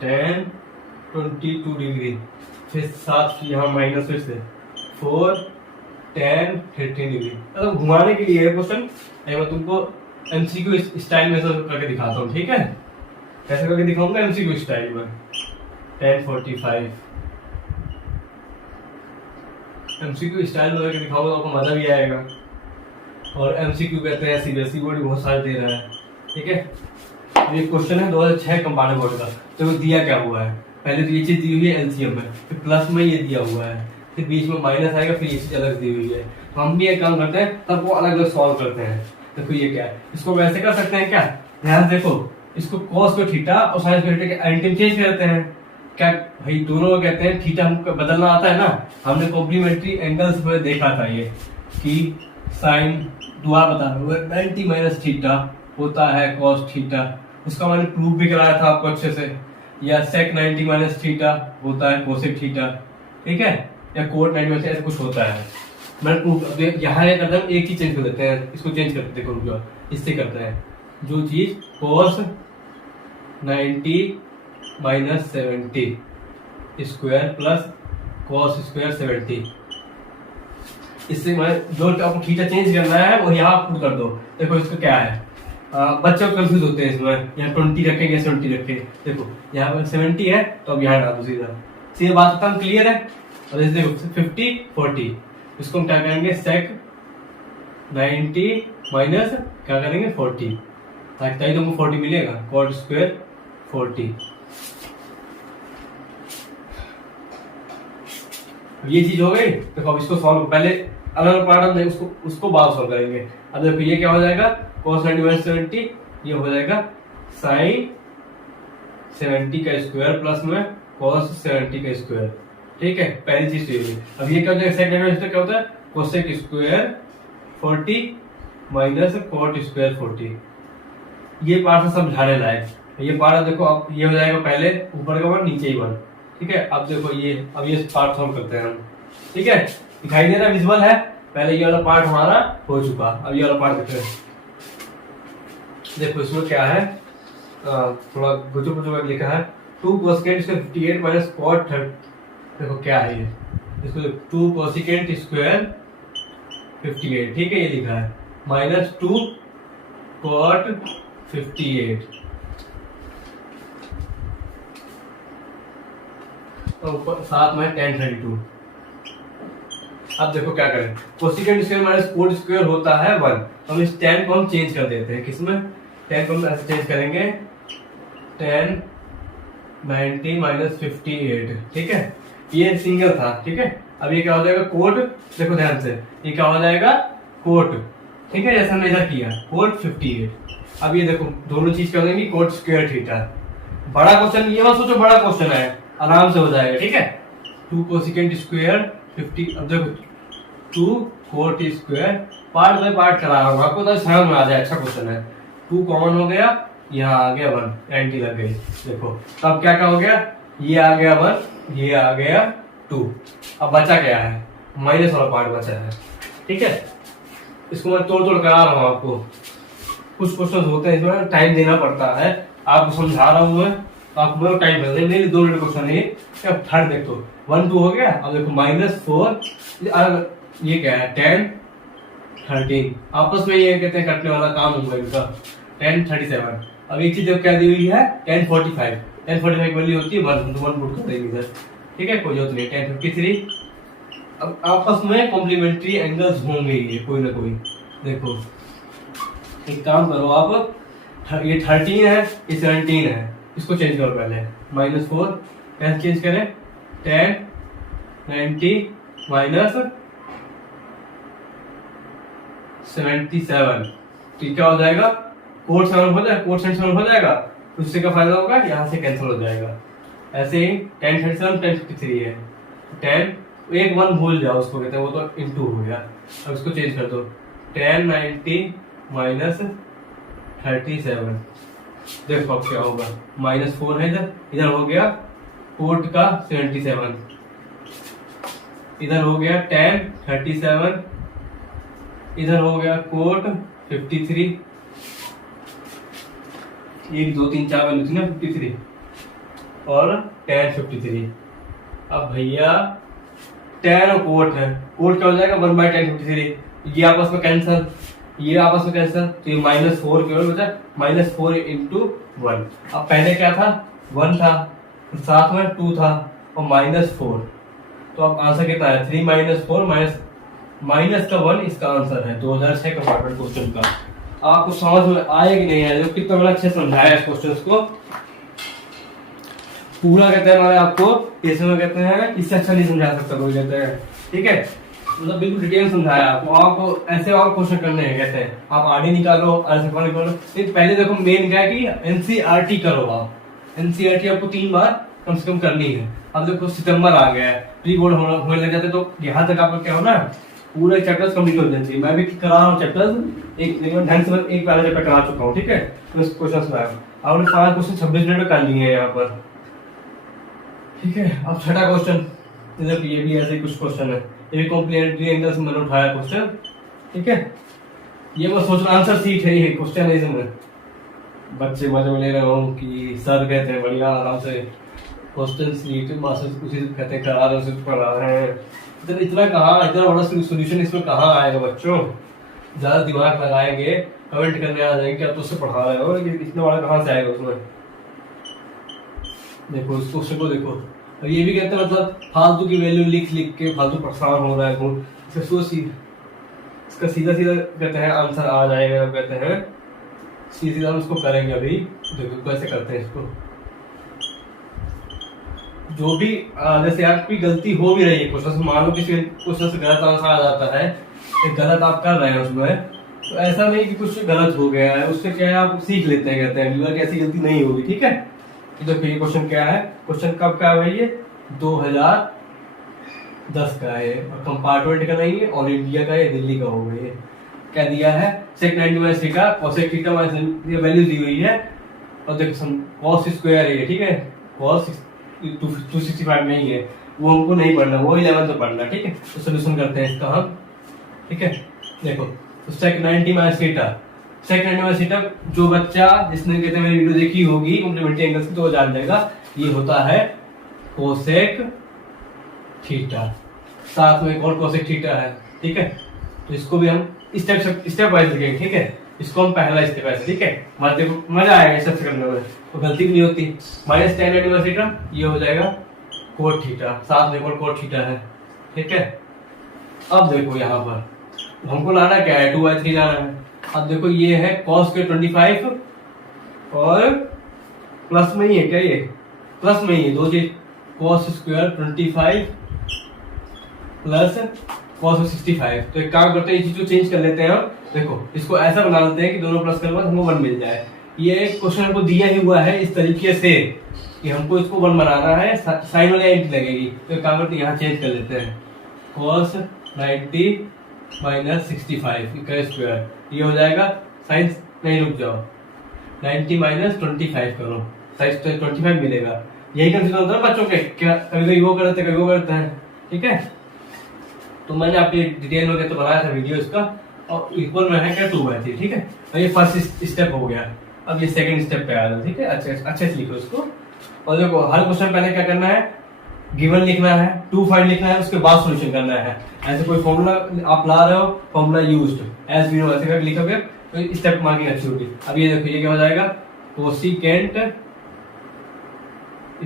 10 22 degree, फिर 7 यहाँ माइनस फिर से 4 10 13 डिग्री। मतलब घुमाने के लिए क्वेश्चन मैं तुमको एमसीक्यू स्टाइल में करके दिखाता हूँ, ठीक है? कैसे करके दिखाऊंगा एमसीक्यू स्टाइल में। 10:45 एमसीक्यू स्टाइल में करके दिखाऊंगा, आपको मजा भी आएगा। और एमसीक्यू कहते हैं सीबीएसई बोर्ड बहुत सारे दे रहा है, ठीक है? ये क्वेश्चन है 2006 कंपाउंड बोर्ड का। तो दिया क्या हुआ है, पहले तो ये चीज दी हुई है एलसीएम में, फिर प्लस में ये दिया हुआ है, फिर बीच में माइनस आएगा, फिर ये चीज अलग दी हुई है। तो हम भी एक काम करते हैं, सबको अलग अलग सॉल्व करते हैं। देखो ये क्या है, इसको वैसे कर सकते हैं क्या, ध्यान देखो, इसको कॉस को थीटा और साइन को थीटा के एंटी चेंज करते हैं क्या भाई, दोनों को कहते हैं थीटा। हमको बदलना आता है ना, हमने कॉम्प्लीमेंट्री एंगल्स में देखा था ये कि साइन दुआ बता 90 माइनस थीटा होता है कॉस थीटा, उसका मैंने प्रूफ भी कराया था आपको अच्छे से। या सेक 90 माइनस थीटा होता है कोसेक थीटा, ठीक है? या कोट 90 माइनस ऐसा कुछ होता है, मैंने प्रूफ। यहाँ एक चीज चेंज कर देते हैं, इसको चेंज कर देते हैं, इससे करते हैं जो चीज cos 90 minus 70 square plus cos square 70, इससे मैं जो आपको थीटा चेंज करना है वो यहाँ पुट कर दो। देखो इसको क्या है, बच्चे कंफ्यूज होते हैं इसमें, यहाँ 20 रखेंगे या 70 रखें। देखो यहाँ पर 70 है तो अब यहाँ डाल दो सीधा, सीधा बात खत्म, क्लियर है? और जैसे देखो 50 40, इसको हम क्या करेंगे, सेक 90 माइनस क्या करेंगे 40, ताकि तुमको 40 मिलेगा, कॉट स्क्वायर 40। ये चीज हो गई। देखो अब इसको सॉल्व, पहले अलग अलग पार्ट हम उसको बाद सॉल्व करेंगे। अब देखो ये क्या हो जाएगा, cos 90 माइनस 70, ये हो जाएगा साइन 70 का स्क्वायर प्लस में cos 70 का स्क्वायर, ठीक है? पहली चीज ये। अब ये क्या होता है, सेकंड में क्या होता है, cosec square 40 minus cot square 40। ये पार्ट से समझाने लायक। ये पार्ट देखो, अब ये हो जाएगा पहले ऊपर का वन नीचे ही वन, ठीक है? अब देखो ये, अब ये पार्ट सॉल्व करते हैं हम, ठीक है? दिखाई दे रहा, विजुअल है। पहले ये वाला पार्ट हमारा हो चुका, अब ये वाला पार्ट देखते हैं। देखो इसमें क्या है, थोड़ा गुजो गुजो लिखा है 2 कोसेकेंट स्क्वायर 58 माइनस कॉट 30। देखो क्या है ये, इसको 2 कोसेकेंट स्क्वायर 58, ठीक है? ये लिखा है माइनस 2 कॉट 58, और साथ में tan 32। अब देखो क्या करें, cosecant square minus cot square होता है 1, तो हम इस tan को हम चेंज कर देते हैं। किसमें, tan को हम ऐसे चेंज करेंगे, tan 90 माइनस 58, ठीक है? ये सिंगल था, ठीक है? अब ये क्या हो जाएगा, कोट, देखो ध्यान से, ये क्या हो जाएगा, कोट, ठीक है? जैसा हमने इधर किया, कोट 58। अब ये देखो दोनों चीज कर देंगे, कोट स्क्वायर थीटा। बड़ा क्वेश्चन, ये मत सोचो बड़ा क्वेश्चन है, आराम से हो जाएगा, ठीक है? 2 कोसेकेंट स्क्वायर 50, अब देखो 2 coat square, part by part करा रहा हूँ आपको, तो समझ में आ जाए, अच्छा क्वेश्चन है। 2 कॉमन हो गया, यहाँ आ गया 1, एंटी लग गई। देखो तब क्या क्या हो गया, ये आ गया 1, ये आ गया 2, अब बचा क्या है, माइनस वाला पार्ट बचा है, ठीक है? इसको मैं तोड़ तोड़ करा रहा हूँ आपको। कुछ क्वेश्चन होते हैं इसमें टाइम देना पड़ता है, आपको समझा रहा हूँ मैं, तो आपको टाइम मिलता है, नहीं 2 मिनट क्वेश्चन है। अब थर्ड देखो 1 2 हो गया, अब देखो -4, ये क्या है, tan 13, आपस में ये कहते हैं कटने वाला काम होगा इनका, tan 37। अब एक चीज क्या दी हुई है, tan 45, tan 45 वाली होती है 1, तो 1 पुट कर देंगे इधर, ठीक है? कोई जरूरत नहीं, tan 53। अब आपस में कॉम्प्लीमेंट्री एंगल्स होंगे ये कोई ना कोई। देखो एक काम करो आप, ये 13 है, ये 17 है, इसको चेंज करो पहले, -4 कैसे चेंज करें, tan 90 माइनस 77, तो क्या हो जाएगा, कोट 7 हो जाएगा, कोट 7 हो जाएगा, उससे क्या फायदा होगा, यहाँ से कैंसिल हो जाएगा। ऐसे ही tan 37 tan 53 है, tan एक 1 भूल जाओ, उसको कहते हैं, वो तो इनटू हो गया। अब इसको चेंज कर दो, tan 90 माइनस 37, देखो अब क्या होगा, -4 है इधर, इधर हो गया कोट का 77, इधर हो गया tan 37, इधर हो गया कोट 53, 1 2 3 4 वैल्यू थी ना 53 और tan 53। अब भैया tan और कोट है, कोट क्या हो जाएगा 1/tan 53, ये आपस में कैंसिल, ये आपस में कैंसिल, तो ये -4 केवल बचा, -4 इंटू 1। अब पहले क्या था 1 था, साथ में 2 था और -4, तो अब आंसर कितना है 3 - 4 माइनस का 1 इसका आंसर है 2006 कंपार्टमेंट क्वेश्चन का। आपको समझ में आया कि नहीं आया, जो कितना बड़ा अच्छे समझाया इस क्वेश्चन को पूरा, कहते हैं हमारे आपको इसमें कहते हैं इससे अच्छा नहीं समझा सकता कोई, कहते हैं ठीक है, मतलब बिल्कुल डिटेल समझाया आपको। आपको ऐसे और क्वेश्चन करने हैं, कहते हैं आप आरडी निकालो, आरएसएफआर निकालो, लेकिन पहले देखो मेन क्या है कि एनसीईआरटी करो आप, एनसीईआरटी आपको 3 बार कम से कम करनी है। अब देखो सितंबर आ गया है, प्री बोर्ड होने लग जाते, तो यहाँ तक आपका क्या होना पूरे चैप्टर्स कंप्लीट हो जाते हैं। मैं भी करा रहा हूँ चैप्टर्स, एक ढंग से एक पहला चैप्टर करा चुका हूँ, ठीक है, तो इस क्वेश्चन सुनाया आपने 5 क्वेश्चन 26 मिनट में कर लिए हैं यहाँ पर, ठीक है। अब छठा क्वेश्चन, ये भी ऐसे कुछ क्वेश्चन है, ये भी कॉम्प्लीमेंट्री एंगल से मैंने उठाया क्वेश्चन, ठीक है। ये मैं सोच रहा आंसर सीट है, ये क्वेश्चन है, इसमें बच्चे मजे में ले रहे हो कि सर कहते हैं बढ़िया आराम से क्वेश्चन सीट मास्टर उसी कहते हैं करा रहे हैं, पढ़ा रहे हैं, इतना कहाँ, इतना बड़ा सोल्यूशन इसमें कहाँ आएगा बच्चों, ज्यादा दिमाग लगाएंगे कमेंट करने आ जाएंगे क्या तो उससे पढ़ा रहे हो, लेकिन इतना बड़ा कहाँ से आएगा उसमें। देखो इस क्वेश्चन को देखो, और ये भी कहते हैं मतलब फालतू की वैल्यू लिख लिख के फालतू परेशान हो रहा है, इसका सीधा सीधा कहते हैं आंसर आ जाएगा, कहते हैं सीधा हम इसको करेंगे अभी। देखो कैसे करते हैं इसको, जो भी जैसे आपकी गलती हो भी रही है क्वेश्चन से, मान लो किसी क्वेश्चन से गलत आंसर आ जाता है, गलत आप कर रहे हैं उसमें, तो ऐसा नहीं कि कुछ गलत हो गया है, उससे क्या है आप सीख लेते हैं, कहते हैं कि ऐसी गलती नहीं होगी, ठीक है। तो देखो ये क्वेश्चन क्या है, क्वेश्चन कब का है ये 2010 का है, और कंपार्टमेंट का नहीं है, ऑल इंडिया का है, दिल्ली का होगा। ये क्या दिया है सेक 90 - थीटा कोसेक थीटा वैल्यू दी हुई है, और देखो कॉस स्क्वायर है, ठीक है, कॉस 265 नहीं है, वो हमको नहीं पढ़ना, वो 11 में पढ़ना, ठीक है। तो सोल्यूशन करते हैं इसका हम, ठीक है। देखो तो सेक 90 - थीटा, सेक 90 - थीटा जो बच्चा जिसने कहते हैं मेरी वीडियो देखी होगी कॉम्प्लीमेंट्री एंगल्स की तो वो जान जाएगा, ये होता है कोसेक थीटा, साथ में एक और कोसेक थीटा है, ठीक है। तो इसको भी हम स्टेप वाइज लिखेंगे, ठीक है। इसको हम पहला स्टेप ऐसे, ठीक है, देखो मजा आएगा सबसे करने में, तो गलती भी नहीं होती। -tan 90 थीटा ये हो जाएगा कोट थीटा, साथ में कोट थीटा है, ठीक है। अब देखो यहाँ पर हमको लाना क्या है 2/3 लाना है। अब देखो ये है cos के 25 और प्लस में ही है क्या, ये प्लस में ही है दो चीज, cos स्क्वायर 25 प्लस cos 65। तो एक काम करते हैं, इस चीज को चेंज कर लेते हैं हम। देखो इसको ऐसा बना लेते हैं कि दोनों प्लस करने के बाद हमको 1 मिल जाए। ये क्वेश्चन हमको दिया ही हुआ है इस तरीके से कि हमको इसको 1 बनाना है, साइन वाली एंटी लगेगी, तो एक काम करते हैं यहाँ चेंज कर लेते हैं, cos 90 - 65 का स्क्वायर, ये हो जाएगा साइन, नहीं रुक जाओ 90 - 25 करो, साइन 25 मिलेगा। यही कंफ्यूजन होता है बच्चों के, क्या कभी कभी वो करते हैं कभी वो करते हैं, ठीक है। तो मैंने आपके डिटेल में तो बनाया था वीडियो इसका, और इक्वल में है क्या 2/3, ठीक है। और ये फर्स्ट स्टेप हो गया, अब ये सेकंड स्टेप पे आ जाओ, ठीक है। अच्छे से लिखो इसको, और देखो हर क्वेश्चन पहले क्या करना है, गिवन लिखना है, 2 फाइंड लिखना है, उसके बाद सॉल्यूशन करना है। ऐसे कोई फॉर्मूला आप ला रहे हो, formula used as we know ऐसे करके लिखोगे तो स्टेप मार्किंग अच्छी होगी। अब ये देखो ये क्या हो जाएगा कोसिकेंट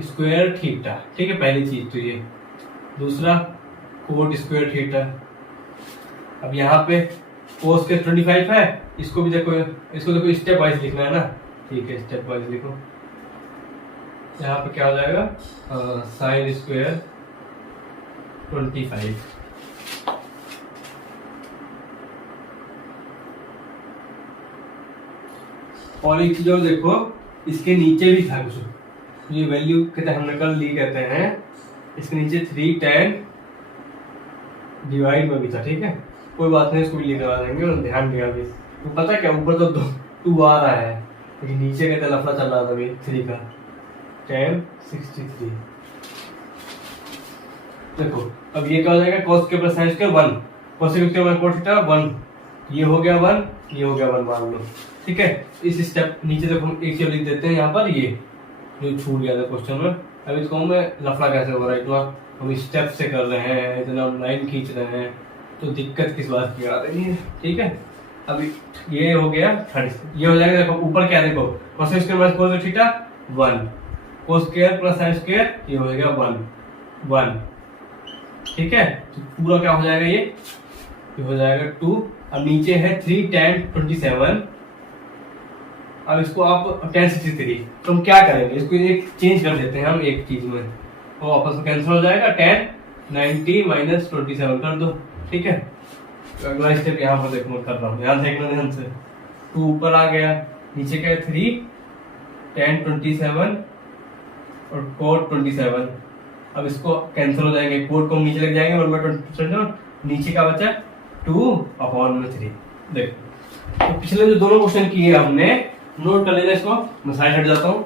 स्क्वायर थीटा, ठीक है, पहली चीज तो ये। दूसरा कोट स्क्वायर थीटा। अब यहाँ पे कोस के 25 है, इसको भी देखो, इसको देखो स्टेप वाइज लिखना है ना, ठीक है, स्टेप वाइज लिखो। यहाँ पे क्या हो जाएगा साइन स्क्वायर 25, और एक चीज और देखो, इसके नीचे भी था कुछ, ये वैल्यू कहते हैं हमने कल ली, कहते हैं इसके नीचे 3 tan डिवाइड में भी था, ठीक है, कोई बात नहीं, इसको भी लिखवा देंगे और ध्यान दिया भी। तो पता क्या ऊपर तो 2 आ रहा है, लेकिन नीचे कहते लफड़ा चल रहा था अभी 3 का, tan 63। देखो अब ये क्या हो जाएगा cos के प्लस sin स्क्वायर 1, cos के ऊपर cos थीटा 1, ये हो गया 1, ये हो गया 1 मान लो, ठीक है। इस स्टेप नीचे तक हम एक चीज लिख देते हैं यहाँ पर, ये जो छूट गया था क्वेश्चन में। अब इसको मैं लफड़ा कैसे हो रहा है, इतना हम स्टेप से कर रहे हैं, इतना हम लाइन खींच रहे हैं, तो दिक्कत किस बात की आ रही है, ठीक है। अभी ये हो गया 30, ये हो जाएगा। देखो ऊपर क्या, देखो cos square minus cos theta 1, cos square plus sin square, ये हो जाएगा 1, ठीक है। तो पूरा क्या हो जाएगा, ये हो जाएगा 2। अब नीचे है 3 tan 27। अब इसको आप tan 63, तो हम क्या करेंगे, इसको एक चेंज कर देते हैं हम एक चीज में, और वापस कैंसिल हो जाएगा, tan 90 माइनस 27 कर दो, ठीक है। तो अगला स्टेप यहाँ पर देखो मैं कर रहा हूँ, ध्यान देखना ध्यान से। 2 ऊपर आ गया, नीचे क्या है 3 tan 27 और cot 27। अब इसको कैंसिल हो जाएंगे, कोट को नीचे लग जाएंगे 1/27, नीचे का बचा 2/3। देखो तो पिछले जो दोनों क्वेश्चन किए हमने, नोट कर लेना इसको, मैं साइड हट जाता हूँ,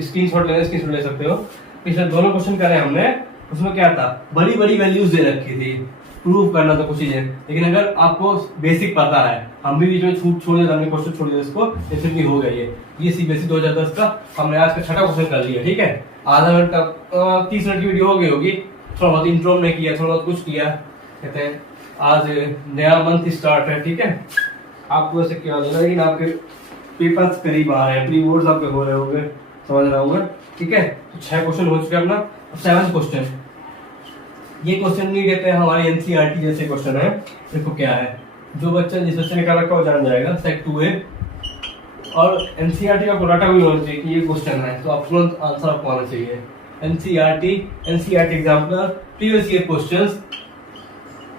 स्क्रीनशॉट लेना, स्क्रीनशॉट ले सकते हो। पिछले दोनों क्वेश्चन करे हमने, उसमें क्या था, बड़ी बड़ी वैल्यूज दे रखी थी, प्रूव करना था कुछ चीजें। लेकिन अगर आपको बेसिक पता है, हम भी बीच में छूट छोड़ दिया, हमने क्वेश्चन छोड़ दिया इसको, इससे भी हो गई है। ये सीबीएसई 2010 का हमने आज का छठा क्वेश्चन कर लिया, ठीक है। आधा घंटा 30 मिनट की वीडियो हो गई होगी, थोड़ा बहुत इंट्रो में किया, थोड़ा बहुत कुछ किया, कहते हैं आज नया मंथ स्टार्ट है, ठीक है। आपको ऐसे क्या होगा, लेकिन आपके पेपर्स करीब आ रहे हैं, प्री बोर्ड्स आपके हो रहे होंगे, समझ रहा हूँ, ठीक है। तो 6 क्वेश्चन हो चुके अपना। अब 7वां क्वेश्चन, ये क्वेश्चन नहीं कहते हैं हमारे एनसीईआरटी जैसे क्वेश्चन है। देखो क्या है, जो बच्चा जिस बच्चे ने निकाल रखा वो जान जाएगा, सेट 2A, और एनसीईआरटी का कोराटा भी होना चाहिए कि ये क्वेश्चन है, तो आप तुरंत आंसर आपको आना चाहिए। NCERT example, previous year questions,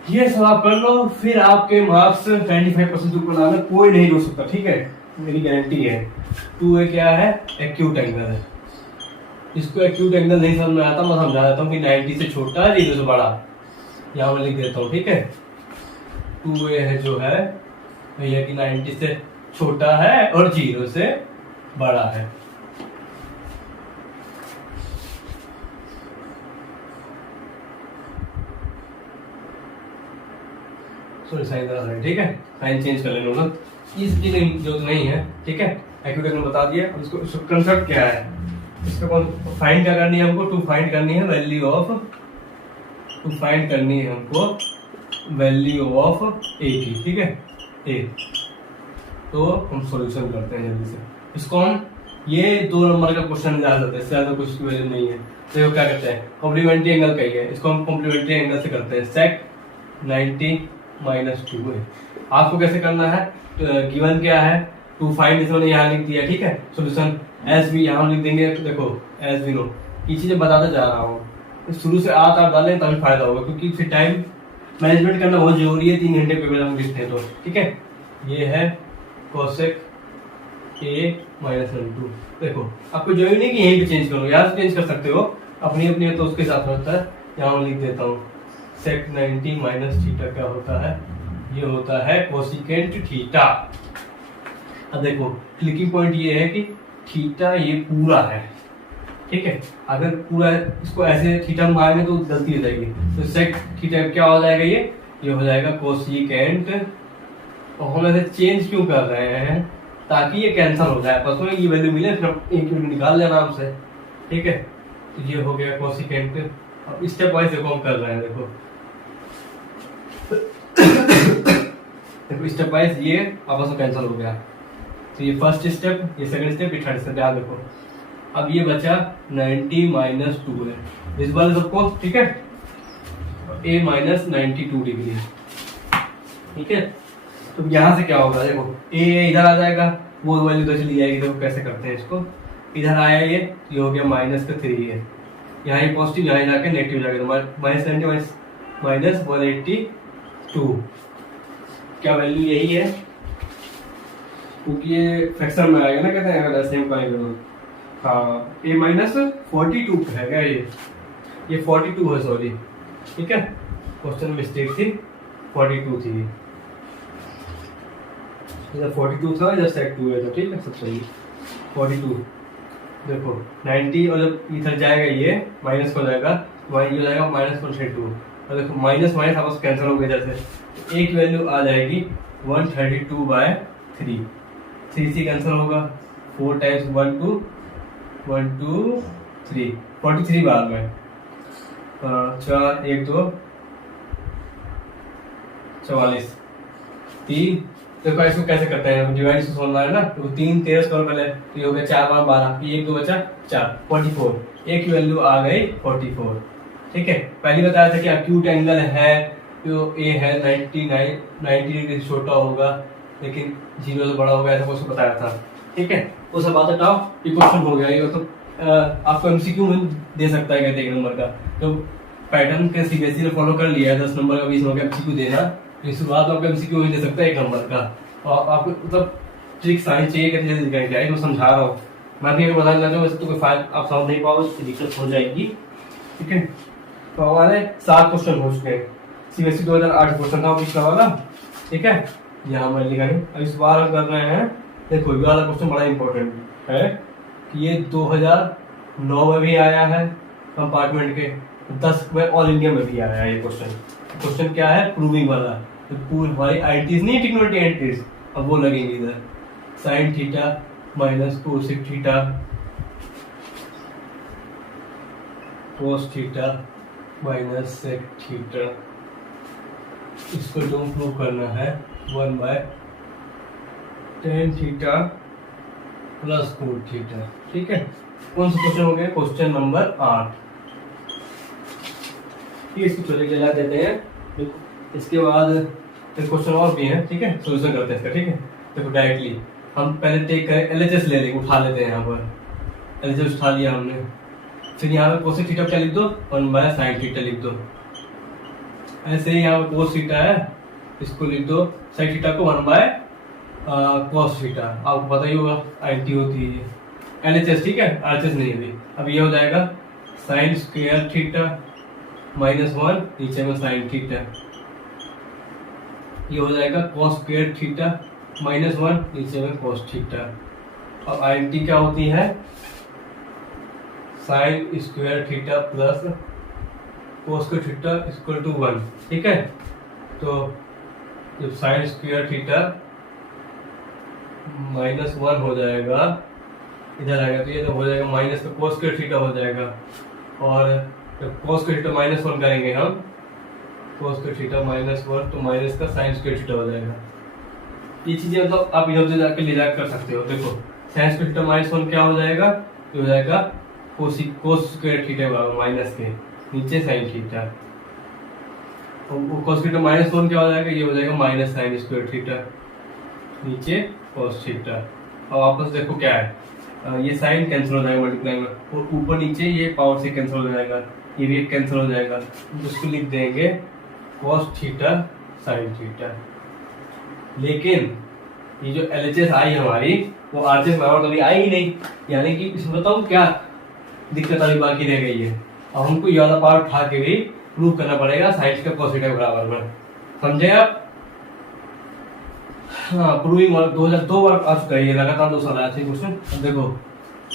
ये सब आप कर लो, फिर आपके मार्क्स 95% ऊपर लाना, कोई नहीं रोक सकता, ठीक है, मेरी गारंटी है। 2A क्या है, एक्यूट एंगल है। इसको एक्यूट एंगल नहीं समझ में आता, मैं समझा देता हूँ कि 90 से छोटा है, 0 से बड़ा, यहाँ मैं लिख देता हूँ, ठीक है। 2A है जो है भैया कि 90 से छोटा है और 0 से बड़ा है। सॉरी साइन, ठीक है, साइन चेंज कर लेना ना, इस चीज की जरूरत नहीं है, ठीक है। एक्यूट एंगल बता दिया। अब इसको कंसेप्ट क्या है, इसका कौन फाइंड क्या करनी है हमको, टू फाइंड करनी है वैल्यू ऑफ, टू फाइंड करनी है हमको वैल्यू ऑफ ए की, ठीक है, ए। तो हम सॉल्यूशन करते हैं जल्दी से इसको। हम ये 2 नंबर का क्वेश्चन ज्यादा होता है, इससे ज्यादा कुछ की वैल्यू नहीं है। तो क्या करते हैं, कॉम्प्लीमेंट्री एंगल कहिए, इसको हम कॉम्प्लीमेंट्री एंगल से करते हैं, सेक 90 माइनस 2A। आपको कैसे करना है, गिवन क्या है, टू फाइंड, इसमें यहाँ लिख दिया, ठीक है। सॉल्यूशन एज वी यहाँ लिख देंगे, देखो एज वी नो, ये चीजें बताते जा रहा हूँ, शुरू से आप डालें तभी फायदा होगा, क्योंकि फिर टाइम मैनेजमेंट करना बहुत जरूरी है। 3 घंटे पेपर हम लिखते हैं तो, ठीक है। ये है कोसेक A माइनस 2। देखो आपको जरूरी नहीं कि यहीं पे चेंज करो, यहाँ से चेंज कर सकते हो, अपनी अपनी है तो उसके साथ होता है। यहाँ मैं लिख देता हूँ सेक 90 माइनस थीटा क्या होता है, ये होता है कोसिकेंट थीटा। अब देखो क्लिकिंग पॉइंट ये है कि थीटा ये पूरा है, ठीक है। अगर पूरा इसको ऐसे थीटा में आएंगे तो गलती हो जाएगी, तो सेक थीटा क्या हो जाएगा, ये हो जाएगा कोसिकेंट। और हम ऐसे चेंज क्यों कर रहे हैं, ताकि ये कैंसिल हो जाए, बस में ये वैल्यू मिले, फिर एक यूनिट निकाल लेना आराम से, ठीक है। तो ये हो गया कोसिकेंट। अब स्टेप वाइज देखो हम कर रहे हैं, देखो देखो स्टेप वाइज ये आपस में कैंसिल हो गया। तो ये फर्स्ट स्टेप, ये सेकंड स्टेप, ये थर्ड स्टेप, याद देखो। अब ये बचा 90 माइनस 2 है, विजिबल है सबको, ठीक है। A माइनस 92 डिग्री है, ठीक है। तो यहाँ से क्या होगा, देखो A इधर आ जाएगा, वो वैल्यू तो चली जाएगी। देखो कैसे करते हैं इसको, इधर आया ये हो गया माइनस का 3 है, यहाँ ही पॉजिटिव, यहाँ जाके नेगेटिव जाएगा, तो माइनस 90 माइनस 182, क्या वैल्यू यही है, क्योंकि ये फ्रैक्शन में आएगा ना, कहते हैं अगर ऐसे हम करेंगे तो। हाँ A माइनस 42 है क्या, ये 42 है, सॉरी, ठीक है, क्वेश्चन में मिस्टेक थी, 42 थी, इधर 42 था, इधर सेक 2 है, तो ठीक है, सब सही। 42 देखो 90, और जब इधर जाएगा ये माइनस हो जाएगा, ये हो जाएगा माइनस 42, और देखो माइनस माइनस आपस कैंसिल हो गया, जैसे एक वैल्यू आ जाएगी 132/3, 3 से कैंसिल होगा, 4 टाइम्स 1 2 3, 43 बार में 4 1 2 44, 3। देखो इसको कैसे करते हैं, डिवाइड से सोलना है ना, तो 3 13 करो पहले, तो ये हो गया 4 बार 12, 1 2 बचा 4, 44, ए की वैल्यू आ गई 44। ठीक है, पहले बताया था कि एक्यूट एंगल है तो ए है 90 डिग्री छोटा होगा लेकिन 0 से बड़ा होगा, ऐसा कुछ बताया था। ठीक है, वो सब बात हटाओ, ये क्वेश्चन हो गया। ये तो आपको एमसीक्यू में दे सकता है, कहते 1 नंबर का। तो पैटर्न के सीबीएसई ने फॉलो कर लिया है, 10 नंबर का 20 नंबर का एमसीक्यू देना, तो इस बात आपको एमसीक्यू में दे सकता है 1 नंबर का। और आपको मतलब ट्रिक साइंस चाहिए कैसे जल्दी दिखाएंगे, मैं समझा रहा हूँ, मैं भी बताना चाहता हूँ, वैसे तो कोई फाइल आप समझ नहीं पाओ, दिक्कत हो जाएगी। ठीक है, तो हमारे 7 क्वेश्चन हो चुके हैं, सीबीएसई 2008 क्वेश्चन था पिछला वाला। ठीक है, यहाँ मैं लिखा है। अब इस बार हम कर रहे हैं, देखो ये वाला क्वेश्चन बड़ा इंपॉर्टेंट है कि ये 2009 में भी आया है कंपार्टमेंट के, 10 में ऑल इंडिया में भी आया है ये क्वेश्चन। क्वेश्चन क्या है, प्रूविंग वाला। तो पूरी हमारी आईटीज नहीं, टेक्नोलॉजी एंट्रीज, अब वो लगेंगे इधर, sine theta minus cosec theta cos theta minus sec theta, इसको जो प्रूव करना है 1/tan theta plus cot theta. ठीक है, कौन सा क्वेश्चन हो गया, क्वेश्चन नंबर 8। इसको चले जला देते हैं। देखो इसके बाद क्वेश्चन और भी है। ठीक है, सोल्यूशन करते हैं इसका। ठीक है, देखो डायरेक्टली हम पहले टेक करें, एलएचएस ले लेंगे, उठा लेते हैं। यहाँ पर एलएचएस उठा लिया हमने, फिर यहाँ पे कोसेक थीटा क्या लिख दो, 1/sin थीटा लिख दो। ऐसे ही यहाँ पे कोस थीटा है, इसको लिख दो, sin थीटा को 1/cos थीटा, आपको पता ही होगा आईटी होती है एलएचएस। ठीक है, आरएचएस नहीं है। अब ये हो जाएगा sin स्क्वायर थीटा -1, नीचे में sin थीटा, ये हो जाएगा cos स्क्वायर थीटा -1, नीचे में cos थीटा। अब आईटी क्या होती है, sin square theta plus cos square theta equal to 1। ठीक है, तो जब sin स्क्वायर थीटा -1 हो जाएगा, इधर आएगा तो ये तो हो जाएगा माइनस का cos स्क्वायर थीटा हो जाएगा, और जब cos स्क्वायर थीटा -1 करेंगे हम, cos स्क्वायर थीटा -1 तो माइनस का sin स्क्वायर थीटा हो जाएगा। ये चीजें मतलब आप इधर से जाकर ले जाकर कर सकते हो। देखो sin स्क्वायर थीटा -1 क्या हो जाएगा, ये हो जाएगा cos स्क्वायर थीटा माइनस के नीचे sin थीटा, cos थीटा -1 क्या हो जाएगा, ये हो जाएगा माइनस sin स्क्वायर थीटा नीचे cos थीटा। अब वापस देखो क्या है, ये साइन कैंसिल हो जाएगा मल्टीप्लाई में, और ऊपर नीचे ये पावर से कैंसिल हो जाएगा, ये भी कैंसिल हो जाएगा, उसको लिख देंगे cos थीटा sin थीटा। लेकिन ये जो एलएचएस आई हमारी, वो आरएचएस बराबर कभी आई ही नहीं, यानी कि इसमें बताऊं क्या दिक्कत अभी बाकी रह गई है। अब हमको ये वाला पार्ट उठा के भी प्रूव करना पड़ेगा साइन का cos थीटा के बराबर में, समझे आप। हाँ, प्रूविंग 2002 बार आ चुका है, ये लगातार 2 साल आया था क्वेश्चन। अब देखो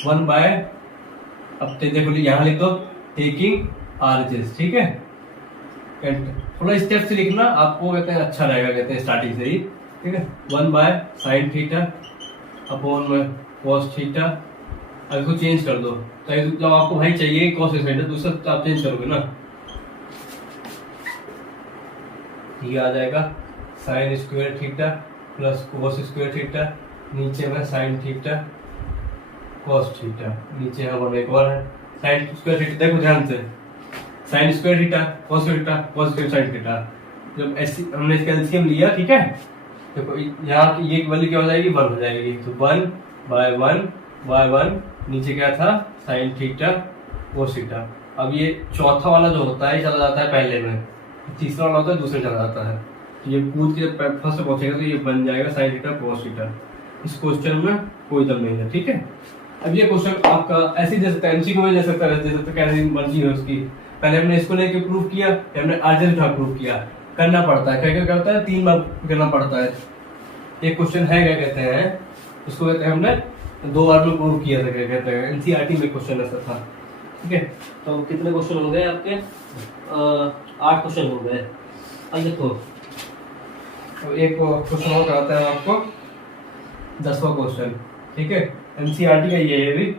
1/, अब देखो यहाँ लिख दो टेकिंग आरएचएस। ठीक है, थोड़ा स्टेप से लिखना, आपको कहते हैं अच्छा रहेगा, कहते हैं स्टार्टिंग से ही। ठीक है, 1/sin थीटा अपॉन में cos थीटा। अब इसको चेंज कर दो, तो जब आपको भाई चाहिए cos थीटा, दूसरा तो आप चेंज करोगे ना, ये आ जाएगा sin square theta plus cos square theta, नीचे में sin थीटा cos थीटा, नीचे हमारा एक और है sin स्क्वायर थीटा। देखो ध्यान से, sin square theta cos theta cos square sin theta, जब ऐसी हमने इसका एलसीएम लिया। ठीक है, देखो यहाँ की ये वैल्यू क्या हो जाएगी, 1 हो जाएगी, तो 1/1 नीचे क्या था sin थीटा cos थीटा। अब ये चौथा वाला जो होता है चला जाता है पहले में, तीसरा वाला होता है दूसरे चला जाता है, तो ये कूद के फर्स्ट पहुंचेगा तो ये बन जाएगा sin थीटा cos थीटा। इस क्वेश्चन में कोई दम नहीं है। ठीक है, अब ये क्वेश्चन आपका ऐसे दे सकता है, एमसीक्यू में दे सकता है, कैसी मर्जी है उसकी। पहले हमने इसको लेके प्रूव किया, हमने आरएचएस उठा प्रूव किया, करना पड़ता है, क्या होता है 3 बार करना पड़ता है। एक क्वेश्चन है क्या कहते हैं, उसको कहते हैं हमने 2 बार में प्रूव किया था, क्या कहते हैं एनसीईआरटी में क्वेश्चन ऐसा था। ठीक है, तो कितने क्वेश्चन हो गए आपके, 8 क्वेश्चन हो गए। अब देखो तो एक क्वेश्चन और कराता है आपको 10वां क्वेश्चन, ठीक है। एनसीईआरटी का ये है भी,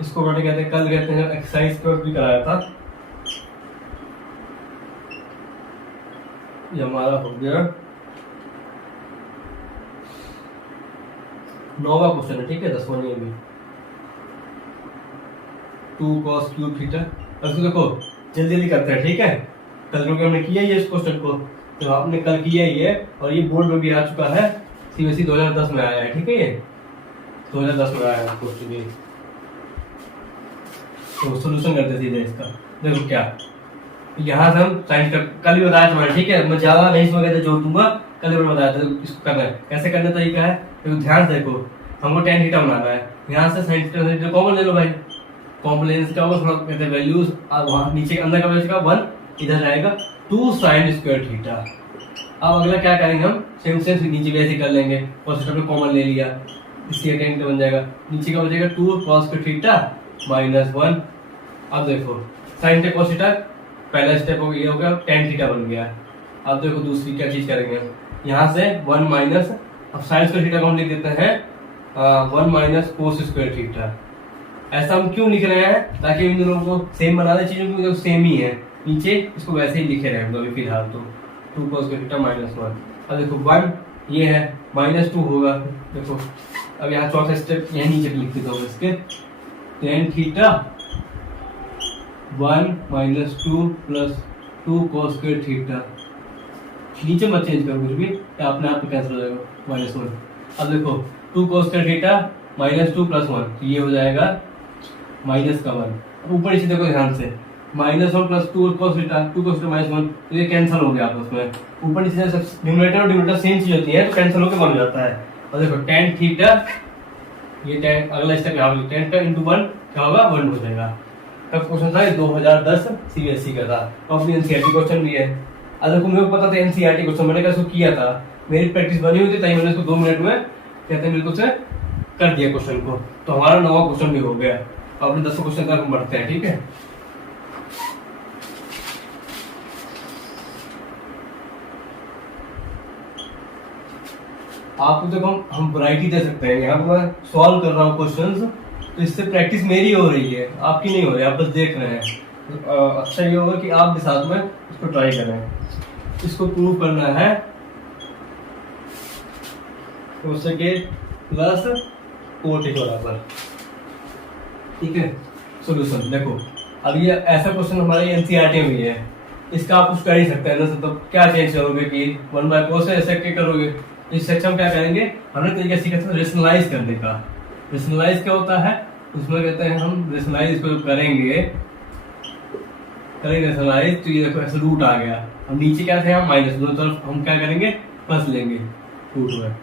इसको कहते हैं कल कहते हैं एक्सरसाइज को भी कराया था। ये हमारा हो गया 9वां क्वेश्चन है, ठीक है। 10वां नहीं अभी 2 cos क्यूब थीटा। अब इसको देखो जल्दी जल्दी करते हैं, ठीक है। कल क्योंकि हमने किया ही है इस क्वेश्चन को, तो आपने कल किया ही है और ये बोर्ड में भी आ चुका है, सीबीएसई 2010 में आया है, ठीक है। ये 2010 में आया है क्वेश्चन ये। तो सोल्यूशन करते सीधे इसका। देखो क्या यहाँ से हम साइन कर, कल भी बताया था, ठीक है। मैं ज्यादा नहीं समझ गया जोड़ दूंगा, कल भी बताया था इसको करना है। कैसे करने का तरीका है, तो ध्यान से देखो, हमको tan थीटा बनाना है। यहाँ से sin थीटा कॉमन ले लो भाई, कॉमन लेने का वो थोड़ा कहते हैं वैल्यूज, वहाँ नीचे अंदर का वैल्यू का 1 इधर जाएगा 2 sin स्क्वायर थीटा। अब अगला क्या करेंगे हम, सेम नीचे भी ऐसे कर लेंगे, cos थीटा कॉमन ले लिया, इससे tan थीटा बन जाएगा, नीचे का बचेगा 2 cos थीटा -1। अब देखो sin थीटा cos थीटा पहला स्टेप हो गया, tan थीटा बन गया। अब देखो दूसरी क्या चीज करेंगे, यहाँ से 1 माइनस, अब sin स्क्वायर थीटा को हम लिख देते हैं 1 माइनस cos स्क्वायर थीटा। ऐसा हम क्यों लिख रहे हैं, ताकि इन दोनों को सेम बना दे, चीजों को सेम ही है, नीचे इसको वैसे ही लिखे रहे अभी फिलहाल तो 2 cos थीटा -1। अब देखो 1 ये है -2 होगा। देखो अब यहाँ चौथा स्टेप यही नीचे लिख देता हूँ इसके, tan theta 1 -2 plus 2 cos square theta. नीचे मत चेंज करो कुछ भी, या अपने आप कैंसिल हो जाएगा -1। अब देखो 2 cos स्क्वायर थीटा -2 + 1, ये हो जाएगा -1। अब ऊपर नीचे देखो ध्यान से, -1 + 2 cos थीटा, 2 cos थीटा -1, तो ये कैंसिल हो गया आपस में। ऊपर नीचे न्यूमरेटर और डिनोमिनेटर सेम चीज होती है, तो कैंसिल होकर बन जाता है। और देखो tan थीटा, ये tan अगला स्टेप यहाँ tan थीटा × 1 क्या होगा, 1 हो जाएगा। तब क्वेश्चन था 2010 सीबीएसई का था, तो अपनी एनसीईआरटी क्वेश्चन भी है। अगर मेरे को पता था एनसीईआरटी क्वेश्चन, मैंने कैसे किया था, मेरी प्रैक्टिस बनी हुई थी, ताकि मैंने इसको 2 मिनट में कहते हैं बिल्कुल से कर दिया क्वेश्चन को। तो हमारा 9वां क्वेश्चन भी हो गया। अब अपने 10वां क्वेश्चन तक हम बढ़ते हैं, ठीक है। आपको देखो हम वैरायटी दे सकते हैं, यहाँ पर मैं सॉल्व कर रहा हूँ क्वेश्चंस, तो इससे प्रैक्टिस मेरी हो रही है, आपकी नहीं हो रही, आप बस देख रहे हैं। तो अच्छा ये होगा कि आप भी साथ में इसको ट्राई करें। इसको प्रूव करना है cosec प्लस cot के बराबर, ठीक है। सॉल्यूशन देखो, अब ये ऐसा क्वेश्चन हमारे एनसीईआरटी में भी है, इसका आप कुछ कर ही सकते हैं ना। तो क्या चेंज करोगे कि 1/cos ऐसे क्या करोगे, इस सेक्शन में क्या करेंगे, हमने तरीका सीखा था रेशनलाइज करने का। रेशनलाइज क्या होता है, उसमें कहते हैं हम रेशनलाइज इसको करेंगे रेशनलाइज, तो ये देखो ऐसे रूट आ गया, हम नीचे क्या थे, हम माइनस, दोनों तरफ हम क्या करेंगे, प्लस लेंगे रूट में।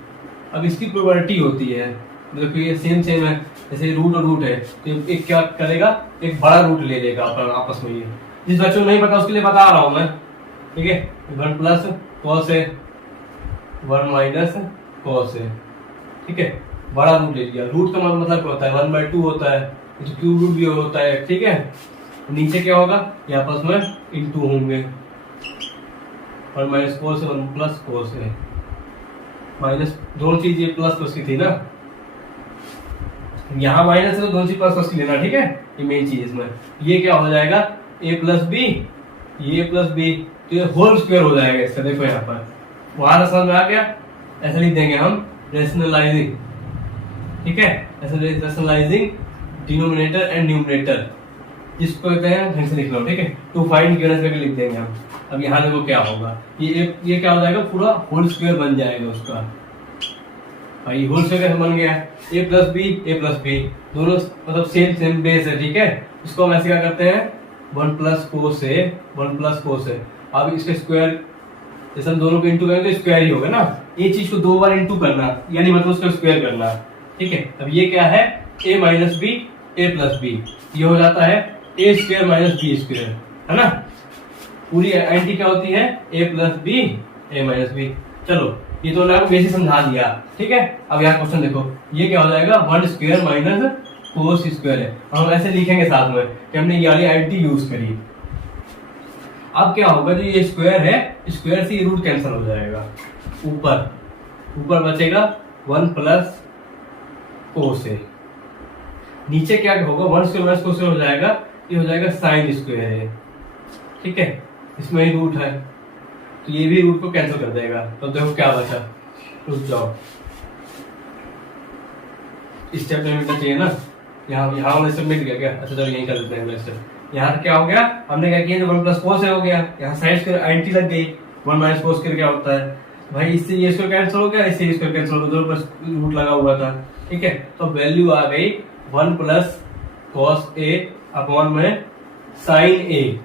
अब इसकी प्रोबेबिलिटी होती है, देखो ये सेम है, जैसे रूट और रूट है, तो एक क्या करेगा, एक बड़ा रूट ले लेगा आपस में। ये जिस बच्चों को नहीं पता उसके लिए बता रहा हूं मैं, ठीक है। 1 + cos है, 1 - cos है, ठीक है। बड़ा रूट ले लिया, रूट का मतलब क्या होता है, 1/2 होता है, तो क्यूब रूट भी होता है, ठीक है। नीचे क्या होगा, ये आपस में इंटू होंगे, 1 - cos है, 1 + cos है, माइनस दोनों चीज ये प्लस प्लस की थी ना, यहाँ माइनस है तो दोनों चीज प्लस प्लस की लेना, ठीक है। ये मेन चीज इसमें, ये क्या हो जाएगा, a + b, ये + b, तो ये होल स्क्वायर हो जाएगा इसका। देखो यहाँ पर वहां समझ में आ गया, ऐसे लिख देंगे हम रेशनलाइजिंग, ठीक है। ऐसे रेशनलाइजिंग डिनोमिनेटर एंड न्यूमरेटर, जिसको कहते हैं ढंग से लिख लो, ठीक है। टू फाइंड गिवन करके लिख देंगे हम। अब यहाँ देखो क्या होगा, ये क्या हो जाएगा, पूरा होल स्क्वायर बन जाएगा उसका। भाई होल स्क्वायर बन गया, a + b दोनों मतलब सेम बेस है, ठीक है। इसको हम ऐसे क्या करते हैं, 1 + cos है, 1 + cos है। अब इसके स्क्वायर जैसे हम दोनों को इंटू करेंगे तो स्क्वायर ही होगा ना, ये चीज को 2 बार इंटू करना, यानी मतलब उसका स्क्वायर करना, ठीक है। अब ये क्या है, a - b, a + b, ये हो जाता है a² - b², है ना। पूरी एंटी क्या होती है, a + b, a - b। चलो ये तो आपको बेसिक समझा दिया, ठीक है। अब यहाँ क्वेश्चन देखो, ये क्या हो जाएगा, 1² - cos² है। हम ऐसे लिखेंगे साथ में कि हमने ये वाली एंटी यूज करी। अब क्या होगा, जो ये स्क्वायर है, स्क्वायर से ये रूट कैंसिल हो जाएगा, ऊपर ऊपर बचेगा 1 प्लस कोस ए। नीचे क्या होगा, 1 स्क्वायर माइनस कोस ए हो जाएगा, ये हो जाएगा साइन स्क्वायर है। ठीक है, इसमें ही रूट है तो ये भी रूट को कैंसिल कर देगा। तो देखो क्या बचा, रुक जाओ, स्टेप नहीं मिटना चाहिए ना, यहाँ वाला स्टेप मिट गया क्या? अच्छा चलो यही कर देते हैं स्टेप। यहाँ क्या हो गया, हमने क्या किया, 1 प्लस कोस हो गया, यहाँ साइन स्क्वायर आइडेंटिटी लग गई, 1 माइनस कोस स्क्वायर क्या होता है भाई, इससे ये स्क्वायर कैंसिल हो गया, इससे ये स्क्वायर कैंसिल हो गया, दोनों पर रूट लगा हुआ था। ठीक है, तो वैल्यू आ गई 1 प्लस कॉस ए अपॉन में साइन ए।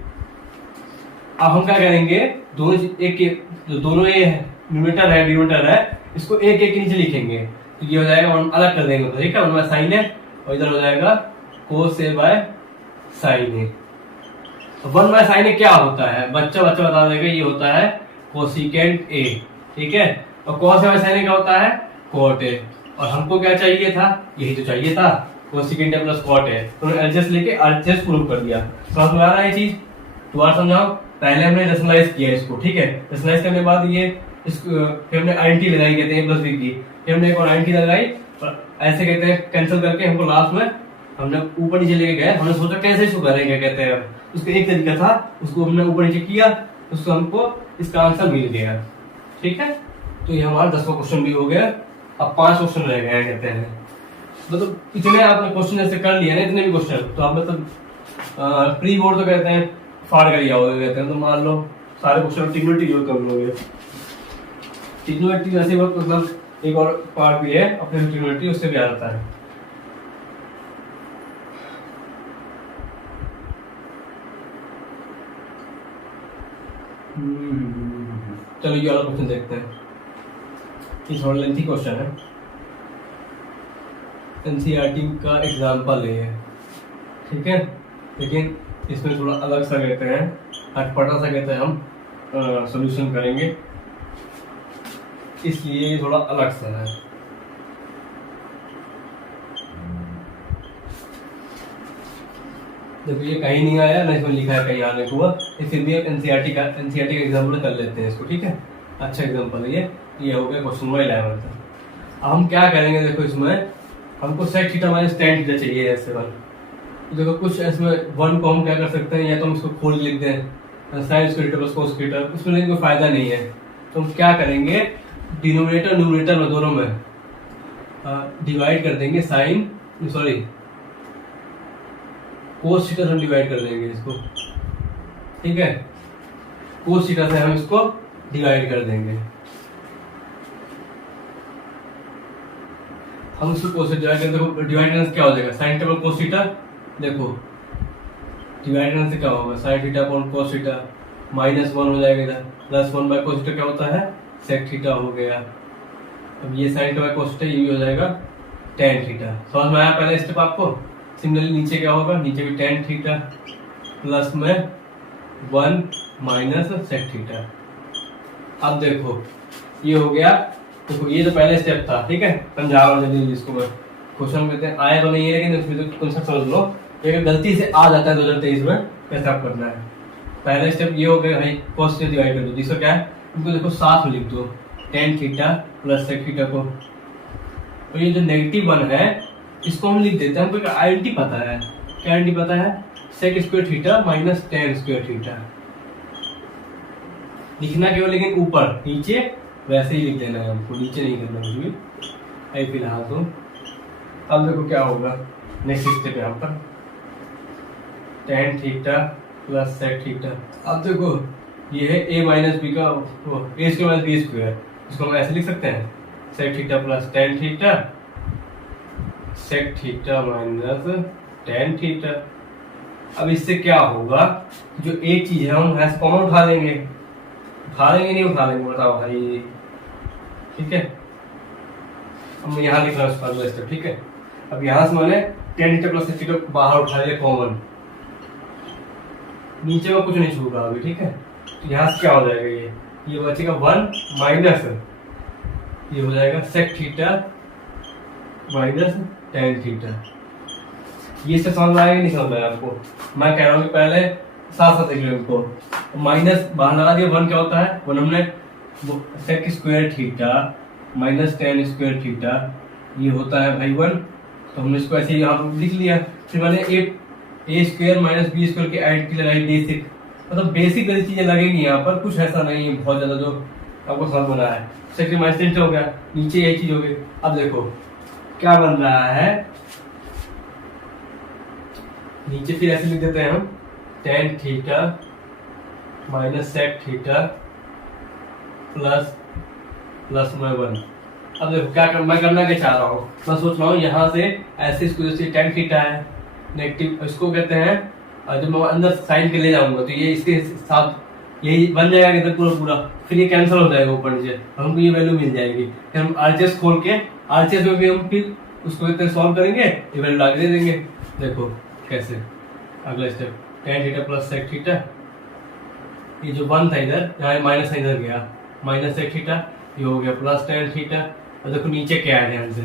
अब हम क्या करेंगे, दोनों ए है, न्यूमरेटर है डिनोमिनेटर है, इसको एक एक के नीचे लिखेंगे तो ये हो जाएगा, हम अलग कर देंगे तो ठीक है, 1 बाय साइन ए और इधर हो जाएगा कोस ए बाय साइन ए। तो 1 बाय साइन ए क्या होता है, बच्चा बता देगा, ये होता है कोसिकेंट ए। ठीक है, और कॉस ए बाय साइन ए क्या होता है, कॉट ए। और हमको क्या चाहिए था, यही तो चाहिए था, cosecant A plus cot A, तो एडजस्ट लेके एडजस्ट प्रूव कर दिया। समझ में आ रहा है ये चीज, दोबारा समझाओ। पहले हमने रेशनलाइज किया इसको, ठीक है, रेशनलाइज करने के बाद ये इसको फिर हमने आइडेंटिटी लगाई, कहते हैं प्लस बी की, फिर हमने एक और आइडेंटिटी लगाई और ऐसे कहते हैं कैंसिल करके हमको लास्ट में हमने ऊपर नीचे लेके गए। हमने सोचा कैसे इसको करेंगे, कहते हैं उसका एक तरीका था, उसको हमने ऊपर नीचे किया, उसको हमको इसका आंसर मिल गया। ठीक है, तो ये हमारा 10वां क्वेश्चन भी हो गया। अब 5 क्वेश्चन रह गए हैं, कहते हैं मतलब इतने आपने क्वेश्चन ऐसे कर लिए ना, इतने भी क्वेश्चन तो आप मतलब प्री बोर्ड तो कहते हैं फाड़ कर लिया होगा, कहते हैं तो मान लो सारे क्वेश्चन ट्रिग्नोमेट्री यूज कर लोगे। ट्रिग्नोमेट्री वैसे मतलब एक और पार्ट भी है अपने ट्रिग्नोमेट्री, उससे भी आ जाता है। चलो ये वाला क्वेश्चन देखते हैं, ये थोड़ा लेंथी क्वेश्चन है, एनसीईआरटी का एग्जाम्पल है। ठीक है, लेकिन इसमें थोड़ा अलग सा कहते हैं, अटपटा सा कहते हैं, हम सॉल्यूशन करेंगे, इसलिए थोड़ा अलग सा है। देखो ये कहीं नहीं आया ना, इसमें लिखा है कहीं आने को हुआ, फिर भी एनसीईआरटी का एग्जाम्पल कर लेते हैं इसको। ठीक है, अच्छा एग्जाम्पल है ये हो गया क्वेश्चन नंबर 11। अब हम क्या करेंगे, देखो इसमें हमको sec theta minus tan theta चाहिए ऐसे वन। देखो कुछ इसमें 1 को हम क्या कर सकते हैं, या तो हम इसको खोल लिख दें sign square theta plus cos theta, उसमें लेकिन कोई फायदा नहीं है। तो हम क्या करेंगे, डिनोमिनेटर न्यूमरेटर में दोनों में डिवाइड कर देंगे, कोस थीटा से हम डिवाइड कर देंगे इसको। ठीक है, कोस थीटा से हम इसको डिवाइड कर देंगे, हम इसको कोस से डिवाइड करें। देखो डिवाइड करने से क्या हो जाएगा, साइन थीटा कोस थीटा, देखो डिवाइड करने से क्या होगा, sine theta upon cos theta -1 हो जाएगा, इधर प्लस 1 बाय कोस थीटा क्या होता है, सेक थीटा हो गया। अब ये sine theta by cos theta, ये भी हो जाएगा tan थीटा। समझ में आया पहला स्टेप आपको। सिमिलरली नीचे क्या होगा, नीचे भी tan थीटा प्लस में 1 माइनस सेक थीटा। अब देखो ये हो गया, देखो ये तो पहले स्टेप था। ठीक है, पंजाब जल्दी जिसको क्वेश्चन कहते हैं, आया तो नहीं है लेकिन उसमें तो कॉन्सेप्ट समझ लो, अगर गलती से आ जाता है 2023 में कैसे आप करना है। पहला स्टेप ये हो गया भाई, कोस से डिवाइड कर दो, जिसका क्या है उनको देखो साथ में लिख दो, tan theta plus sec theta को। और ये जो -1 है इसको हम लिख देते हैं, हमको आइडेंटिटी पता है, क्या आइडेंटिटी पता है, sec square theta minus tan square theta. लिखना केवल लेकिन ऊपर, नीचे वैसे ही लिख देना है हमको, नीचे नहीं करना कुछ भी अभी फिलहाल तो। अब देखो क्या होगा, नेक्स्ट स्टेप यहाँ पर tan theta plus sec theta. अब देखो ये है a माइनस बी का a square minus B square, इसको हम ऐसे लिख सकते हैं, sec theta plus tan theta, sec theta minus tan theta. अब इससे क्या होगा, जो एक चीज है हम ऐसे कॉमन उठा लेंगे, नहीं उठा लेंगे, बताओ भाई। ठीक है, हम यहाँ लिख रहा हूँ उसका स्टेप। ठीक है, अब यहाँ से मैंने tan theta plus sec theta बाहर उठा लिया कॉमन, नीचे में कुछ नहीं छूटा अभी। ठीक है, तो यहाँ से क्या हो जाएगा, ये बचेगा 1 माइनस, ये हो जाएगा sec theta minus tan theta. ये से समझ में आएगा नहीं समझ में आया आपको, मैं कह रहा हूँ कि पहले साथ साथ देख लो इनको। माइनस बाहर लगा दिया, 1 क्या होता है, 1 हमने sec square theta minus tan square theta, ये होता है भाई 1। तो हमने इसको ऐसे यहाँ पर लिख लिया। फिर मैंने ए स्क्वायर माइनस बी स्क्वायर की ऐड की लगाई बेसिक, मतलब बेसिक वाली चीजें लगेंगी यहाँ पर, कुछ ऐसा नहीं है बहुत ज्यादा जो आपको समझ बना है। सेक माइनस टेन हो गया, नीचे यही चीज हो गई। अब देखो क्या बन रहा है, नीचे फिर ऐसे लिख देते हैं हम tan theta minus sec theta plus plus में 1। अब देखो क्या मैं करना क्या चाह रहा हूँ, मैं सोच रहा हूँ यहाँ से ऐसे इसको, जैसे टेन थीटा है नेगेटिव, इसको कहते हैं, और जब मैं अंदर साइन के ले जाऊंगा तो ये इसके साथ यही बन जाएगा इधर पूरा पूरा, फिर ये कैंसिल हो जाएगा ऊपर नीचे, हमको ये वैल्यू मिल जाएगी। फिर हम आरचेस खोल के आरचेस में भी हम फिर उसको कहते सॉल्व करेंगे, ये वैल्यू ला के दे देंगे। देखो कैसे, अगला step tan theta plus sec theta, ये जो 1 था इधर, यहाँ माइनस इधर गया, माइनस सेक थीटा, ये हो गया प्लस टेन थीटा। और देखो नीचे क्या है, ध्यान से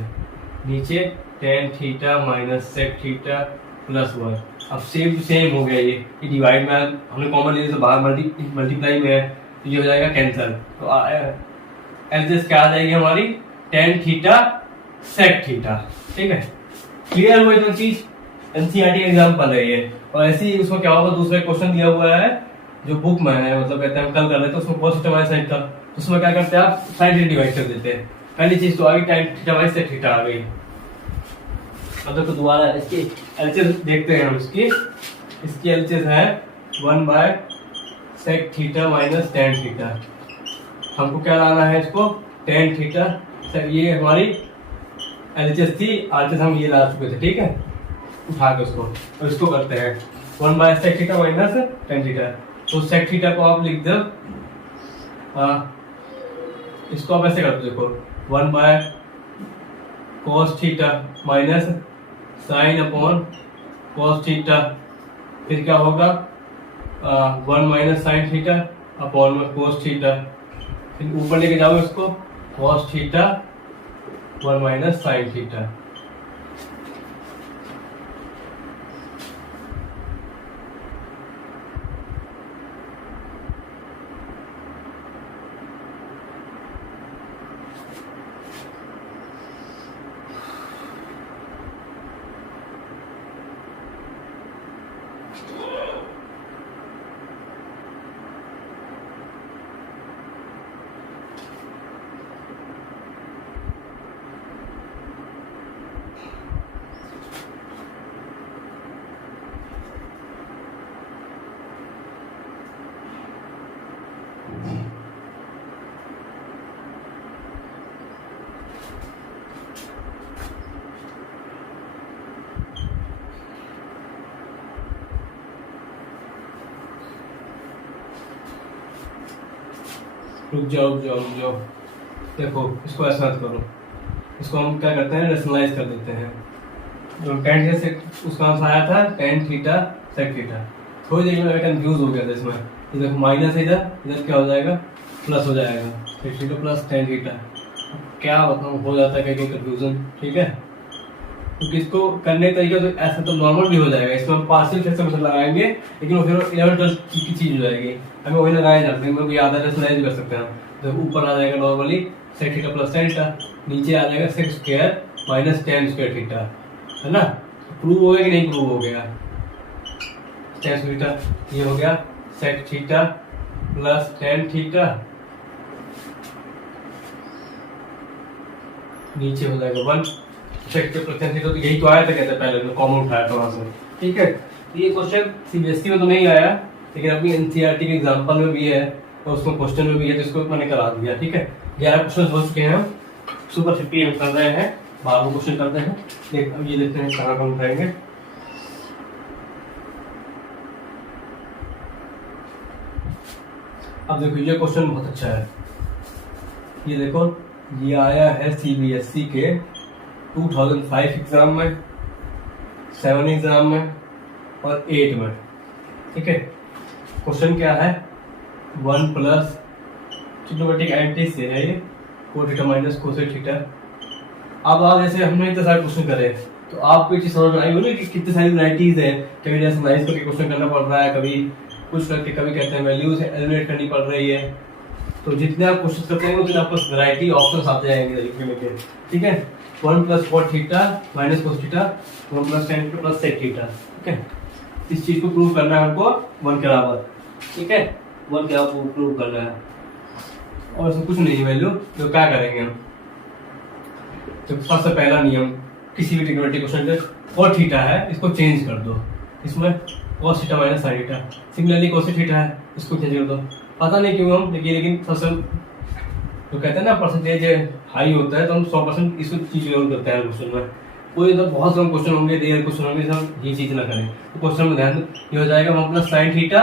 नीचे tan theta minus sec theta plus 1। अब सेम सेम हो गया, ये डिवाइड में हमने कॉमन ले, बाहर मल्टीप्लाई में है तो ये हो जाएगा कैंसिल। तो एलसीएस क्या आ जाएगी हमारी, टेन थीटा सेक थीटा। ठीक है, क्लियर हुआ इतना चीज, एनसीईआरटी एग्जाम्पल है ये। और ऐसे ही उसमें क्या होगा, दूसरा क्वेश्चन दिया हुआ है जो बुक में है, मतलब कहते हैं हम कल कर रहे थे, उसमें कॉस थीटा माइनस साइन का, तो उसमें क्या करते हैं आप साइन से डिवाइड कर देते हैं। पहली चीज तो आ गई tan theta minus sec theta आ गई। अब देखो दोबारा इसकी एलसीएस देखते हैं हम, इसकी एलसीएस है 1 by sec theta minus tan theta. हमको क्या लाना है इसको, टेन थीटा, ये हमारी एलसीएस थी, आरसीएस हम ये ला चुके थे। ठीक है, उठा के उसको, और इसको करते हैं 1 by sec theta minus tan theta. तो सेक थीटा को आप लिख दो, इसको आप ऐसे कर दो, देखो 1 by cos theta minus sine upon cos theta, फिर क्या होगा 1 माइनस साइन थीटा अपॉन में कॉस थीटा, फिर ऊपर लेके जाओ इसको cos theta 1 minus sine theta. रुक जाओ। देखो इसको ऐसा मत करो, इसको हम क्या करते हैं रेशनलाइज कर देते हैं। जो टेन से उसका आंसर आया था टेन थीटा सेक थीटा, थोड़ी देर में कंफ्यूज हो गया था इसमें। तो देखो माइनस इधर क्या हो जाएगा, प्लस हो जाएगा, फिर थीटा प्लस टेन थीटा, क्या बताऊँ हो जाता है कहीं कंफ्यूजन। ठीक है, क्योंकि इसको करने का तरीका तो ऐसा तो नॉर्मल भी हो जाएगा, इसमें हम पार्शियल फ्रैक्शन लगाएंगे, लेकिन वो फिर 11-12 की चीज हो जाएगी, हमें वही लगाया जाते हैं, क्योंकि आधा रेशनलाइज कर सकते हैं हम। तो ऊपर आ जाएगा normally sec theta plus tan theta, नीचे आ जाएगा sec square minus tan square theta, है ना। प्रूव हो गया कि नहीं प्रूव हो गया, टेन थीटा ये हो गया sec theta plus tan theta, नीचे हो जाएगा 1 सेक प्लस टेन थीटा। तो यही तो आया था, कहते पहले कॉमन उठाया था वहां से। ठीक है, ये क्वेश्चन सीबीएसई में तो नहीं आया, लेकिन अपनी एनसीईआरटी के एग्जाम्पल में भी है और उसमें क्वेश्चन में भी है, तो इसको मैंने करा दिया। ठीक है, 11 क्वेश्चन हो चुके हैं, सुपर 50 हम कर रहे हैं, 12 क्वेश्चन करते हैं। अब ये देखते हैं कहाँ कहाँ उठाएंगे। अब देखो ये क्वेश्चन बहुत अच्छा है, ये देखो ये आया है सीबीएसई के 2005 एग्जाम में, 7 एग्जाम में और 8 में। ठीक है, क्वेश्चन क्या है, 1 प्लस ट्रिग्नोमेट्रिक एंटी से है ये कोस थीटा माइनस कोसेक थीटा। अब आप जैसे हमने इतने सारे क्वेश्चन करे, तो आपको चीज समझ में आई होगी कि कितनी सारी वैराइटीज है, कभी रेशनलाइज करके क्वेश्चन करना पड़ रहा है, कभी कुछ करके, कभी कहते हैं वैल्यूज एलिमिनेट करनी पड़ रही है। तो जितने आप कोशिश करते हैं उतने आपको वैरायटी ऑप्शन आते जाएंगे लिखने के। ठीक है, 1 + cos theta minus cos theta, 1 + tan theta plus sec theta. ठीक है, इस चीज को प्रूव करना है हमको 1 के बराबर। ठीक है, 1 के बराबर प्रूव करना है और इसमें कुछ नहीं वैल्यू। तो क्या करेंगे हम, तो सबसे पहला नियम किसी भी ट्रिग्नोमेट्रिक क्वेश्चन में cos थीटा है इसको चेंज कर दो, इसमें cos theta minus sin theta. Similarly cos theta है इसको चेंज कर दो। पता नहीं क्यों हम लेकिन सबसे तो कहते हैं ना परसेंटेज हाई होता है तो हम 100% इसको चीज जरूर करते हैं क्वेश्चन में। कोई तो बहुत कम क्वेश्चन होंगे, रेयर क्वेश्चन होंगे, सब ये चीज ना करें। तो क्वेश्चन में ध्यान ये हो जाएगा 1 + sin theta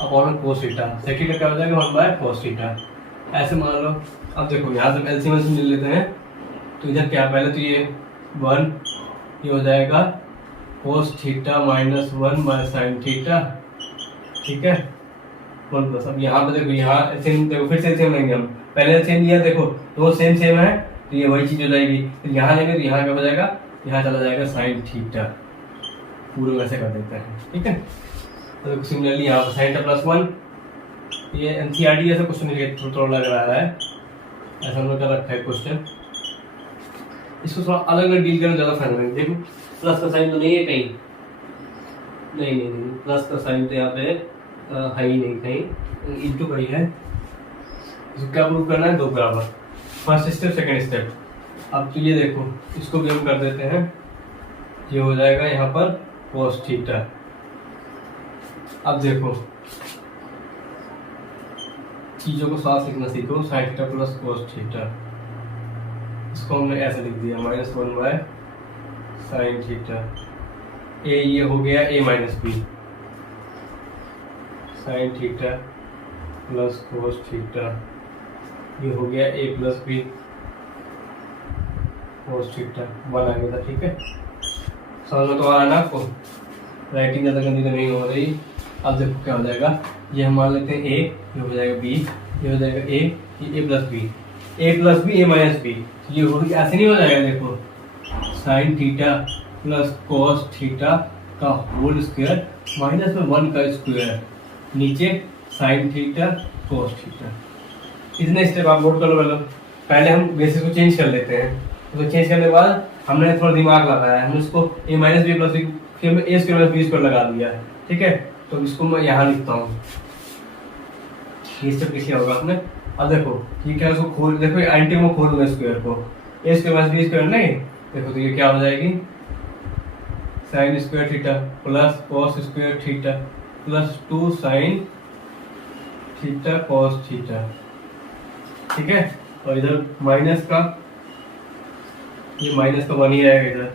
upon cos theta, sec theta क्या हो जाएगा 1 / cos थीटा। ऐसे मान लो। अब देखो यहाँ से एलसीएम ले लेते हैं, तो इधर क्या पहले तो ये 1 ये हो जाएगा cos theta minus 1 / sin theta. ठीक है, 1 प्लस। अब यहाँ पे देखो, यहाँ एलसीएम देखो, फिर से एलसीएम लेंगे हम। पहले एलसीएम लिया देखो तो सेम है तो ये वही चीज हो जाएगी। फिर यहाँ लेंगे तो यहाँ क्या हो जाएगा, यहाँ चला जाएगा sin थीटा। पूरे वैसे कर देते हैं। ठीक है, तो सिमिलरली यहाँ पर sin थीटा +1, ये एनसीईआरटी ऐसा क्वेश्चन थोड़ा लग रहा है, ऐसा हम लोग का रखा है क्वेश्चन। इसको थोड़ा अलग अलग डील करना ज्यादा फायदा है। देखो प्लस का साइन तो नहीं है कहीं, नहीं प्लस का साइन तो यहाँ पे है ही नहीं कहीं, इंटू का ही है। इसको क्या प्रूव करना है, 2 बराबर। First step second step. अब तो ये देखो इसको भी हम कर देते हैं, ये हो जाएगा यहाँ पर cos थीटा। अब देखो चीजों को साथ लिखना सीखो, sin theta plus cos theta. इसको हमने ऐसे लिख दिया -1 / sin थीटा। ए ये हो गया a - b, sin theta plus cos theta. ये हो गया a + b cos थीटा 1 आ गया था। ठीक है, समझ में तो आ रहा है ना आपको, राइटिंग ज़्यादा गंदी तो नहीं हो रही। अब देखो क्या हो जाएगा, ये हम मान लेते हैं a, ये हो जाएगा b, ये हो जाएगा a, ये a + b, a + b a - b। ये हो गया, ऐसे नहीं हो जाएगा। देखो sin theta plus cos theta का होल स्क्वायर माइनस में 1 का स्क्वायर, नीचे sin थीटा cos थीटा। इतने स्टेप आप नोट कर लो। पहले हम बेसिस को चेंज कर लेते हैं, तो चेंज करने के बाद हमने थोड़ा दिमाग लगाया, हम इसको a - b + b, फिर हमने a² - b² लगा दिया। ठीक है, तो इसको मैं यहाँ लिखता हूँ, ये स्टेप लिखा होगा आपने। अब देखो ये क्या, इसको खोल, देखो एंटी को खोल दो स्क्वायर को, a² - b² नहीं, देखो तो ये क्या हो जाएगी sin² theta plus cos² theta plus 2 sin theta cos theta. ठीक है, और इधर माइनस का, ये माइनस का 1 ही आएगा इधर,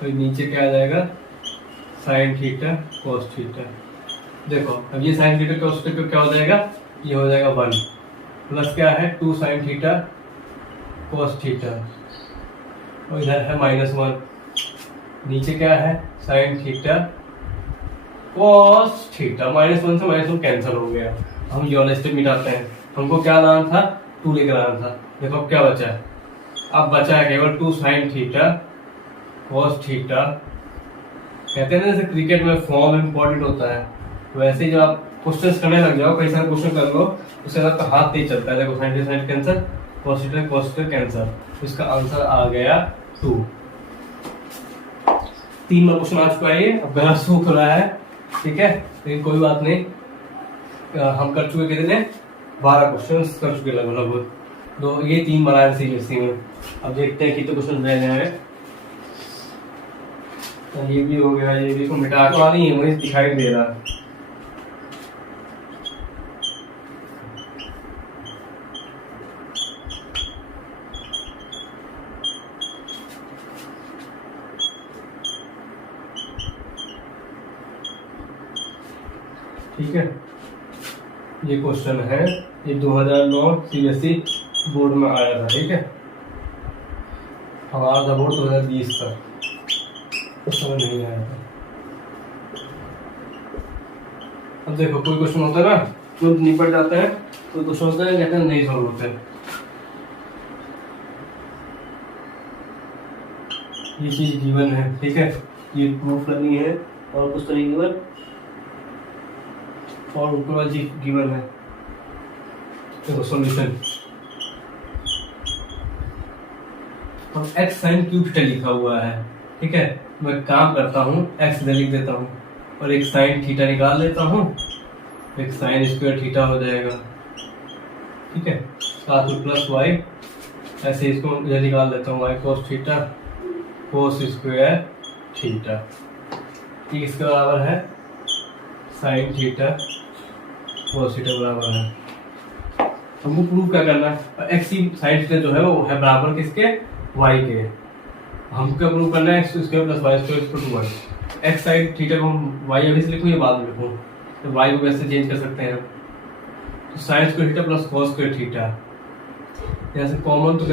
तो नीचे क्या आ जाएगा sin थीटा cos थीटा। देखो अब ये sin थीटा cos थीटा क्या हो जाएगा, ये हो जाएगा 1 प्लस क्या है 2 sin थीटा cos थीटा, और इधर है -1, नीचे क्या है sin थीटा cos थीटा। -1 से -1 कैंसिल हो गया। हम ये वाला स्टेप मिटाते हैं, हमको क्या लाना था 2 लेकर आना था। देखो अब क्या बचा है, अब बचा है केवल 2 sin थीटा cos थीटा। कहते हैं ना जैसे क्रिकेट में फॉर्म इम्पोर्टेंट होता है, वैसे ही जब आप क्वेश्चन करने लग जाओ, कई सारे क्वेश्चन कर लो, उससे आपका हाथ तेज चलता है। देखो sin theta sin cancer, cos theta cancer, इसका आंसर आ गया 2। 3 नंबर क्वेश्चन आ चुका है ये, अब गलत सूख रहा है। ठीक है, लेकिन कोई बात नहीं, हम कर चुके कितने 12 क्वेश्चन कर चुके लगभग। तो ये 3 बनाए सीबीएसई में। अब देखते हैं कितने क्वेश्चन रह गए हैं। ये भी हो गया, ये भी इसको मिटा के वाली है, मुझे दिखाई दे रहा। ठीक है, ये क्वेश्चन है, ये 2009 सीबीएसई बोर्ड में आया था। ठीक है, हमारा था बोर्ड 2020 का, उस समय नहीं आया था। अब देखो कोई क्वेश्चन होता है ना जो निपट जाता है, कोई क्वेश्चन होता है कहते हैं नहीं सॉल्व होता है। ये चीज गिवन है। ठीक है, ये प्रूफ करनी है और कुछ तो नहीं गिवन, और ऊपर वाली चीज गिवन है। देखो सॉल्यूशन, तो x साइन क्यूब थीटा लिखा हुआ है, ठीक है। मैं काम करता हूँ, x इधर लिख देता हूँ और एक साइन थीटा निकाल लेता हूँ, एक साइन स्क्वायर थीटा हो जाएगा, ठीक है। साथ में प्लस y, ऐसे इसको इधर निकाल देता हूँ, y cos theta cos square theta, ठीक, इसके बराबर है साइन थीटा cos थीटा बराबर है। हमको प्रूव क्या करना है, एक्स की साइन थीटा जो है वो है बराबर किसके, y के। हमको क्या प्रूव करना है, X square plus Y square equal to 1। X sine theta को हम y अभी से लिखूँ या बाद में लिखूँ, तो y को कैसे चेंज कर सकते हैं, तो sign square theta plus cos square theta, यहाँ से कॉमन तो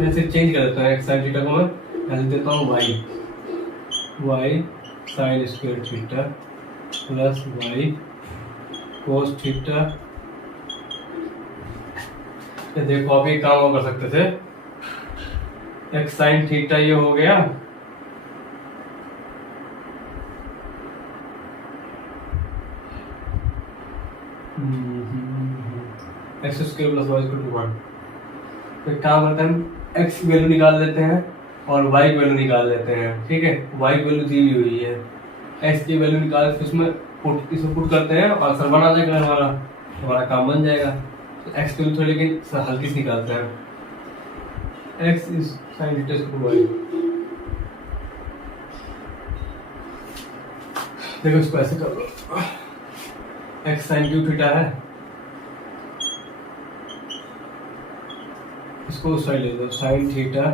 ऐसे चेंज कर देता है, एक्स साइन थीटा को मैं ऐसे देता हूँ y sign square theta plus y cos theta. देखो अभी काम और कर सकते थे, एक्स साइन थीटा ये हो गया, X square plus Y square to 1। तो काम करते हैं, एक्स की वैल्यू निकाल लेते हैं और वाई की वैल्यू निकाल लेते हैं, ठीक है। वाई की वैल्यू दी हुई है, एक्स की वैल्यू निकाल के इसमें पुट करते हैं और आंसर बन आ जाएगा, हमारा काम बन जाएगा। तो एक्स की वैल्यू थोड़ी लेकिन हल्की से निकालते हैं, X is sine theta equal Y. देखो इसको ऐसे कर लो, एक्स साइन क्यूब थीटा है, इसको उस साइड ले दो, sine theta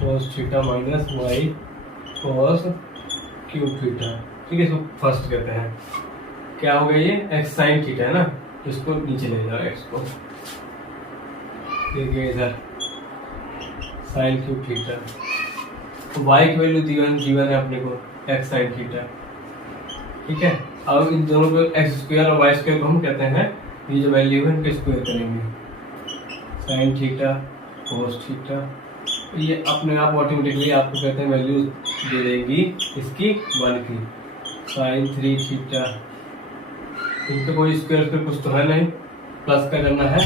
cos theta minus Y cos cube theta, ठीक है। इसको फर्स्ट कहते हैं, क्या हो गया ये, एक्स साइन थीटा है ना, तो इसको नीचे ले जाओ, एक्स को देखिए इधर साइन क्यूब थीटा, तो वाई की वैल्यू जीवन है अपने को एक्स साइन थीटा, ठीक है। अब इन दोनों को एक्स स्क्वायर और वाई स्क्वायर को हम कहते हैं, ये जो वैल्यू है इनके स्क्वायर करेंगे, साइन थीटा cos थीटा, ये अपने आप ऑटोमेटिकली आपको कहते हैं वैल्यू दे देगी इसकी 1 की, साइन 3 थीटा, इनका कोई स्क्वायर कुछ तो है नहीं, प्लस का करना है,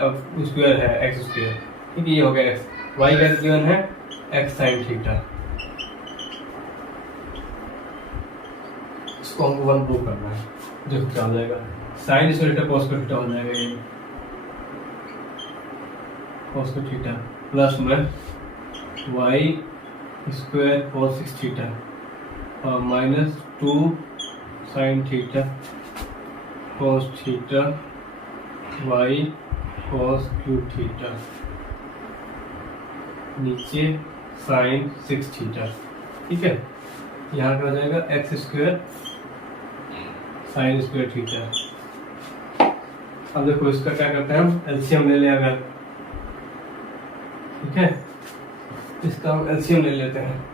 अब स्क्वायर है एक्स स्क्वायर, ठीक है। ये हो गया एक्स, वाई का गिवन है एक्स साइन थीटा, इसको हमको 1 प्रूव करना है। देखो क्या हो जाएगा, sine square theta cos square theta हो जाएगा, ये cos स्क्वायर थीटा प्लस में वाई स्क्वायर cos 6 थीटा और minus 2 sine theta cos theta Y cos cube theta, नीचे साइन 6 थीटा, ठीक है। यहाँ क्या हो जाएगा, X square sine square theta. अब देखो इसका क्या करते हैं हम, एलसीएम ले लें अगर, ठीक है, इसका हम एलसीएम ले लेते हैं,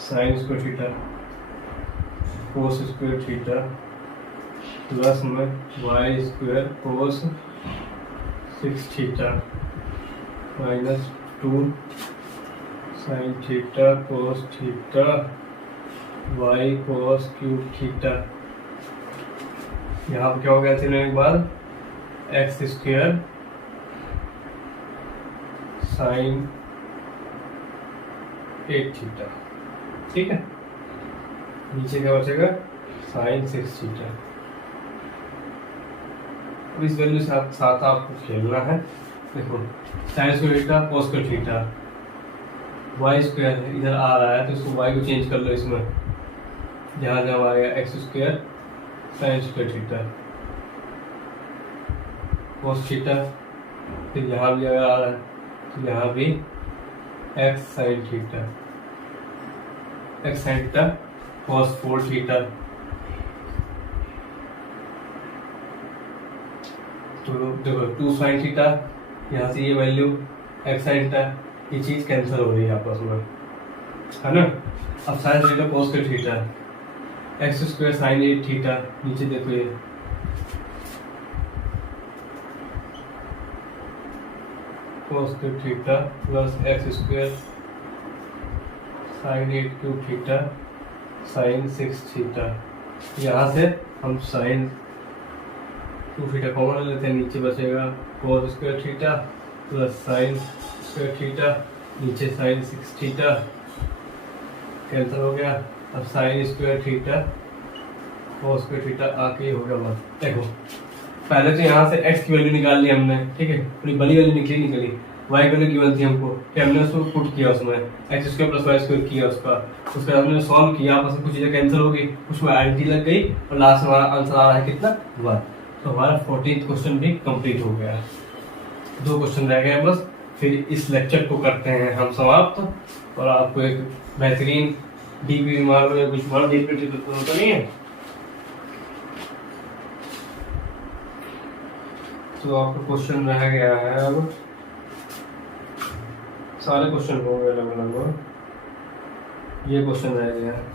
sine square theta cos square theta plus में Y square cos 6 theta minus 2 sine theta cos theta Y cos cube theta. यहाँ पर क्या हो गया तीनों एक बार, एक्स स्क्वायर साइन 8 थीटा, ठीक है। नीचे क्या बचेगा, साइन 6 थीटा। अब इस वैल्यू के साथ आपको खेलना है, देखो sine square theta cos square theta, Y square इधर आ रहा है तो इसको वाई को चेंज कर लो, इसमें जहाँ जहाँ आ गया X square sine square theta cos theta, फिर यहाँ भी अगर आ रहा है तो यहाँ भी x sine theta, x sine theta cos 4 theta, तो देखो 2 साइन थीटा, यहाँ से ये वैल्यू एक्स साइन थीटा, ये चीज कैंसिल हो रही है आपस में, है ना। अब sign theta cos square theta, x square sine 8 theta, नीचे देखो ये cos square theta plus x square sine 8 cube theta sine 6 theta, यहाँ से हम साइन 2 थीटा कॉमन ले लेते हैं, नीचे बचेगा cos square theta plus sign square theta, नीचे साइन 6 थीटा कैंसिल हो गया। अब sign square theta cos square theta आके हो गया बस। देखो पहले तो यहाँ से x की वैल्यू निकाल ली हमने, ठीक है, पूरी बड़ी वैल्यू निकली, y की वैल्यू गिवन थी हमको, फिर हमने उसको पुट किया, उसमें X square plus Y square किया उसका, उसके बाद हमने सॉल्व किया, आपस में कुछ चीज़ें कैंसिल हो गई, उसमें आइडेंटिटी लग गई और लास्ट में हमारा आंसर आ रहा है कितना 1। तो हमारा 14th क्वेश्चन भी कंप्लीट हो गया। 2 क्वेश्चन रह गए बस, फिर इस लेक्चर को करते हैं हम समाप्त और आपको एक बेहतरीन डीपी मारो या कुछ मारो, डीपी तो नहीं है, तो आपका क्वेश्चन रह गया है, अब सारे क्वेश्चन हो गए लगभग, ये क्वेश्चन रह गया है।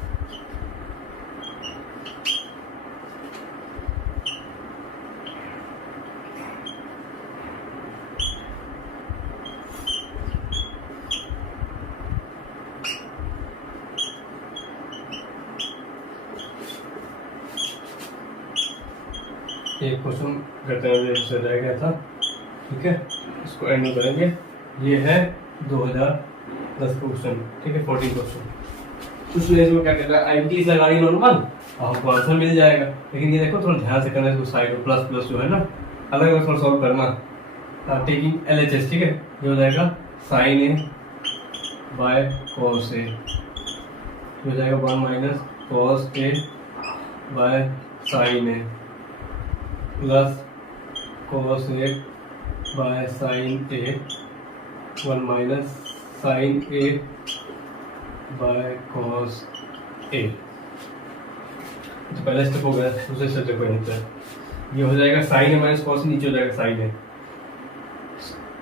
एक क्वेश्चन करते हैं जो रह गया था, ठीक है, इसको एंड करेंगे। ये है 2010 क्वेश्चन, ठीक है, 14 क्वेश्चन। कुछ नहीं, इसमें क्या कहता है, आईटी से लगानी नॉर्मल और हमको आंसर मिल जाएगा, लेकिन ये देखो थोड़ा ध्यान से करना, इसको साइड में प्लस प्लस जो है ना अलग अलग थोड़ा सॉल्व करना, टेकिंग LHS, ठीक है। ये हो जाएगा sine A by cos A, हो जाएगा 1 minus cos A by sine A plus cos A by sine A 1 minus sine A by cos A. तो पहला स्टेप हो गया, दूसरे स्टेप देखो यहीं पर ये हो जाएगा साइन ए माइनस कॉस, नीचे हो जाएगा साइन ए,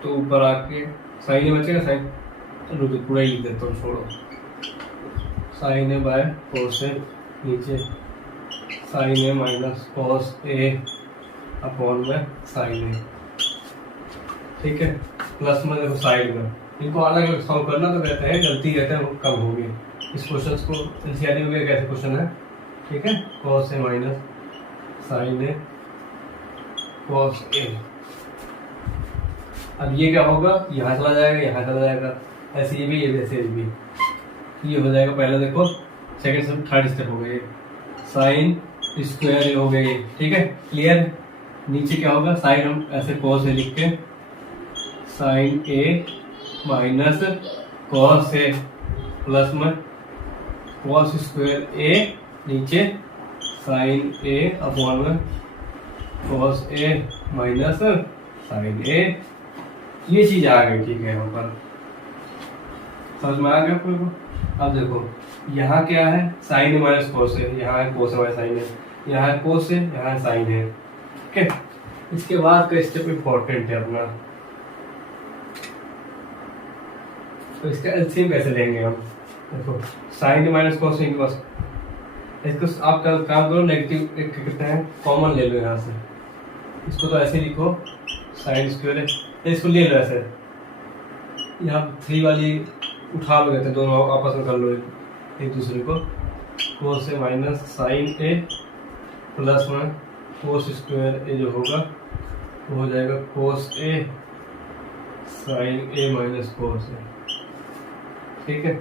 तो ऊपर आके साइन ए बचेगा, साइन, चलो तो पूरा ही लिख देता हूँ, छोड़ो, साइन ए बाय कॉस ए, नीचे sign A minus cos A upon में साइन ए, ठीक है, प्लस में देखो साइड में, इनको अलग अलग सॉल्व करना, तो कहते हैं गलती कहते हैं वो कम होगी। इस क्वेश्चन को एनसीईआरटी में कैसे क्वेश्चन है, ठीक है, cos A minus sine A cos A. अब ये क्या होगा, यहाँ चला जाएगा, यहाँ चला जाएगा, ऐसे ये भी, ये भी, ऐसे ये भी, ये हो जाएगा। पहले देखो सेकंड स्टेप, थर्ड स्टेप हो गई, साइन स्क्वायर हो गई, ठीक है, क्लियर। नीचे क्या होगा, साइन हम ऐसे कॉस ए लिख के sign A minus cos A plus में कॉस स्क्वायर ए, नीचे साइन ए अपॉन में कॉस ए माइनस साइन ए, ये चीज आ गई, ठीक है, यहाँ पर समझ में आ गया आपको। अब देखो यहाँ क्या है, साइन ए माइनस कॉस ए, यहाँ है कॉस ए माइनस साइन ए, यहाँ है कॉस ए, यहाँ है साइन ए, ठीक है। इसके बाद का स्टेप इम्पोर्टेंट है अपना, तो इसका एलसीएम कैसे लेंगे हम, देखो साइन ए माइनस कॉस ए के पास, इसको आप काम करो, नेगेटिव एक कहते हैं कॉमन ले लो यहाँ से, इसको तो ऐसे लिखो साइन स्क्वायर है, इसको ले लो ऐसे, यहाँ 3 वाली उठा लो, कहते हैं दोनों आपस में कर लो एक दूसरे को, कोस ए माइनस साइन ए प्लस में कोस स्क्वायर ए जो होगा वो हो जाएगा कोस A sine A minus cos ए, ठीक है।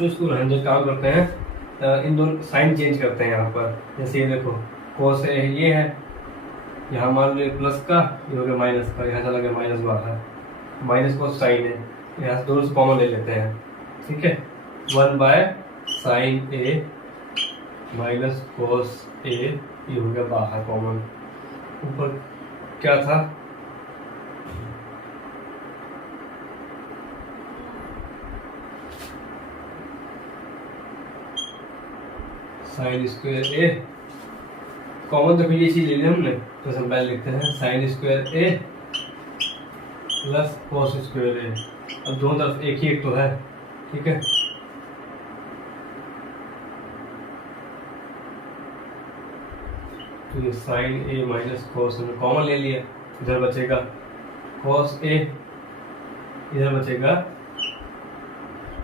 स्कूल हम जो काम करते हैं, इन दोनों साइन चेंज करते हैं यहाँ पर, जैसे ये देखो कोस ए ये है, यहाँ मान लो प्लस का, ये हो गया माइनस का, यहाँ चला गया माइनस बाहर, माइनस कोस साइन है, यहाँ से दोनों से कॉमन ले लेते हैं, ठीक है, 1 by sine A minus cos A, ये हो गया बाहर कॉमन, ऊपर क्या था, साइन स्क्वायर ए, कॉमन तो फिर ये चीज ले ली हमने, तो हम पहले लिखते हैं साइन स्क्वायर ए प्लस कॉस स्क्वायर ए। अब दोनों तरफ एक ही एक तो है, ठीक है। तो ये साइन ए माइनस कॉस हमने कॉमन ले लिया, इधर बचेगा कॉस ए, इधर बचेगा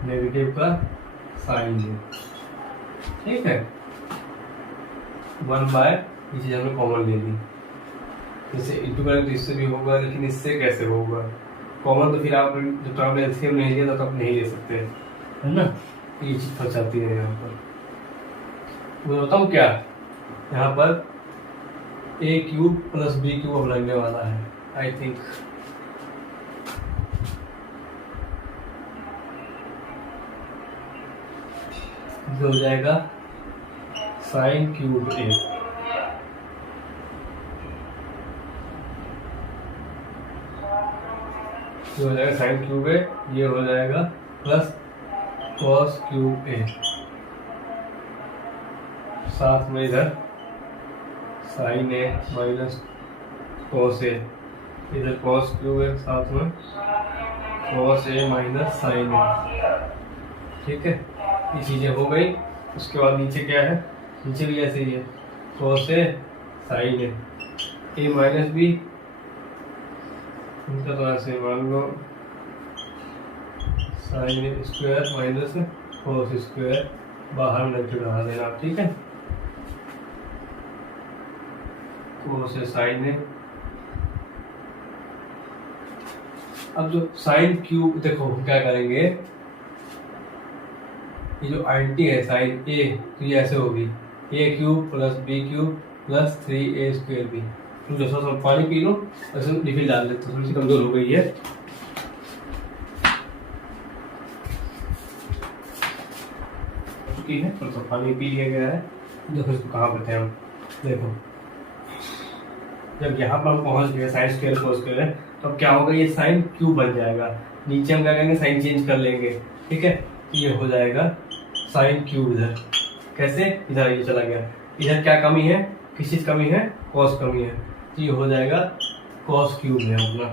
नेगेटिव का साइन ए, ठीक है। 1 बाय ये चीज हमने कॉमन ले ली, इसे इंटू करें तो इससे भी होगा, लेकिन इससे कैसे होगा कॉमन? तो फिर आप जब आपने एलसीएम नहीं लिया तो आप नहीं ले सकते, है ना। ये चीज फंस जाती है यहाँ पर। मैं बताऊँ क्या, यहाँ पर ए क्यूब प्लस बी क्यूब अब लगने वाला है, आई थिंक। हो जाएगा साइन क्यूब ए, ये हो जाएगा साइन क्यूब ए, ये हो जाएगा प्लस कॉस क्यूब ए, साथ में इधर साइन ए माइनस कॉस ए, इधर कॉस क्यूब ए, साथ में कॉस ए माइनस साइन ए, ठीक है। ये चीजें हो गई। उसके बाद नीचे क्या है, नीचे भी ऐसे ही है, cos A sine A minus B, इनका तो ऐसे मान लो साइन ए स्क्वायर माइनस कॉस स्क्वायर, बाहर नेगेटिव लगा देना, ठीक है। कॉस ए साइन ए, अब जो साइन क्यूब, देखो क्या करेंगे, ये जो आइडेंटिटी है साइन ए, तो ये ऐसे होगी A cube plus B cube plus 3a square B. तुम जैसा सब पानी पी लो ऐसे लिखित डाल देते, थोड़ी सी कमजोर हो गई है। चुकी है, थोड़ा सा पानी पी लिया गया है। देखो इसको कहाँ पे थे हम, देखो जब यहाँ पर हम पहुंच गए साइन स्क्वायर कोस स्क्वायर, तो अब क्या होगा, ये साइन क्यूब बन जाएगा। नीचे हम क्या करेंगे, साइन चेंज कर लेंगे, ठीक है। तो ये हो जाएगा साइन क्यूब, इधर कैसे, इधर ये चला गया, इधर क्या कमी है, किस चीज कमी है, कॉस कमी है, तो ये हो जाएगा कॉस क्यूब है अपना।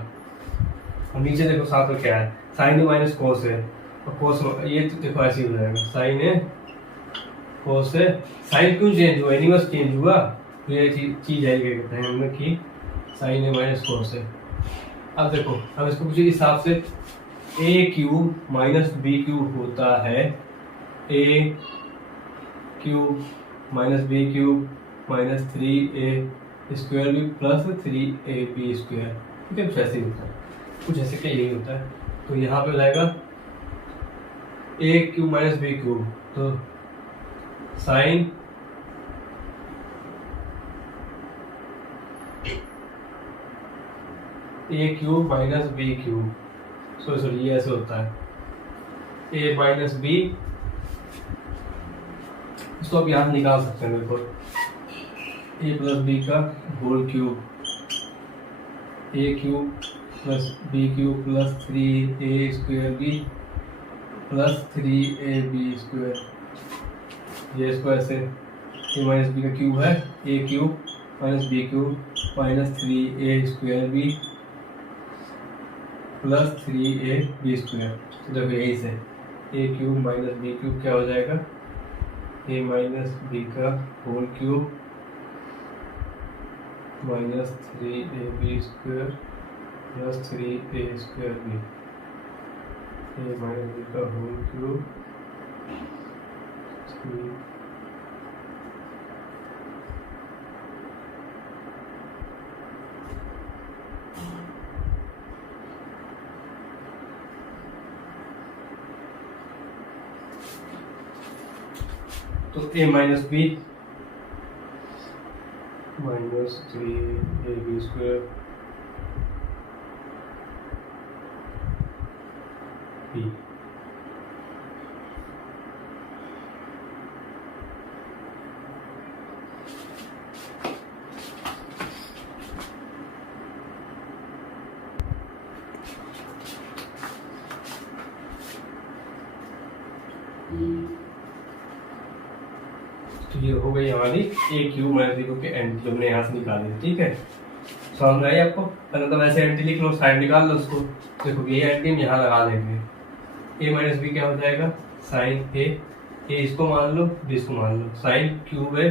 और नीचे देखो साथ में क्या है, साइन ए माइनस कॉस है, और कॉस ये तो देखो ऐसे ही हो जाएगा साइन ए कॉस है। साइन क्यों चेंज हुआ, एनिमस चेंज हुआ, तो ये चीज है, क्या कहते हैं हमने कि साइन ए माइनस कॉस है। अब देखो हम इसको कुछ हिसाब से A cube minus B cube होता है, A cube minus B cube minus 3a square B plus 3ab square, ठीक है। कुछ ऐसे ही होता है, कुछ ऐसे क्या यही होता है। तो यहाँ पे हो जाएगा A cube minus B cube, तो sine A cube minus B cube, sorry ये ऐसे होता है ए माइनस बी, इसको आप यहाँ निकाल सकते हैं, बिल्कुल ए प्लस बी का whole cube, A cube plus B cube plus 3a square B plus 3ab square, ये इसको ऐसे ए माइनस बी का क्यूब है, A cube minus B cube minus 3a square B plus 3ab square. तो देखो यही से A cube minus B cube क्या हो जाएगा, ए माइनस बी का whole cube minus 3ab square plus 3a square B, A minus B का होल क्यूब 3 तो a minus B minus 3ab square B, तो ये हो गई हमारी A cube minus B cube के एंड जो हमने यहाँ से निकाली, ठीक है। समझ में आई आपको? पहले तो वैसे एंटी लिख लो, साइन निकाल लो उसको। देखो ये एंटी हम यहाँ लगा देंगे, ए माइनस बी क्या हो जाएगा, साइन ए इसको मान लो, बी इसको मान लो, साइन क्यूब ए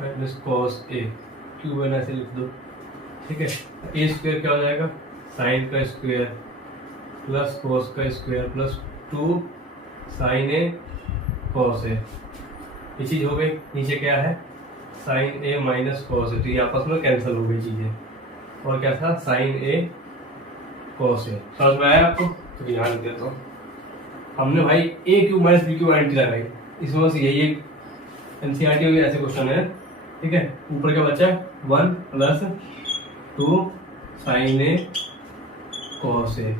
माइनस कॉस ए, क्यूब ए ऐसे लिख दो, ठीक है। ए स्क्वायर क्या हो जाएगा, साइन का स्क्वायर प्लस कॉस का square plus 2 sine A cos A, ये चीज हो गई। नीचे क्या है, sign A minus cos A, तो ये आपस में कैंसिल हो गई चीजें। और क्या था, साइन ए कॉस ए। समझ में आया आपको? तो यहाँ लिख देता हूँ। हमने भाई A cube minus B cube identity लगाई, इसमें से यही एक एनसीईआरटी में ऐसे क्वेश्चन है, ठीक है। ऊपर क्या बचा, 1 plus 2 sine A cos A.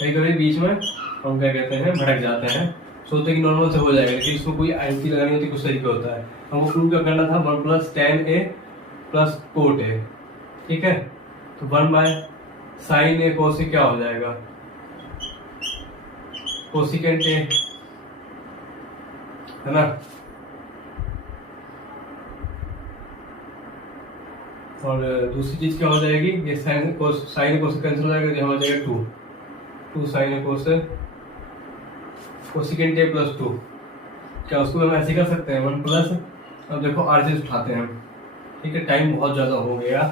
कहीं कभी बीच में हम क्या कहते हैं, भटक जाते हैं, सोचते कि नॉर्मल से हो जाएगा, लेकिन इसमें कोई आइडेंटिटी लगानी होती है, कुछ तरीका होता है। हमको प्रूव क्या करना था, 1 plus ten A plus cot A, ठीक है। तो 1 बाय साइन ए कोस ए क्या हो जाएगा, कोसिकेंट ए, है ना। और दूसरी चीज क्या हो जाएगी, ये साइन कोस कैंसिल हो जाएगा, यहाँ हो जाएगा 2 sine A cos A cosecant A plus 2। क्या उसको हम ऐसे कर सकते हैं, 1 प्लस, अब देखो आरसीएस उठाते हैं हम, ठीक है। टाइम बहुत ज़्यादा हो गया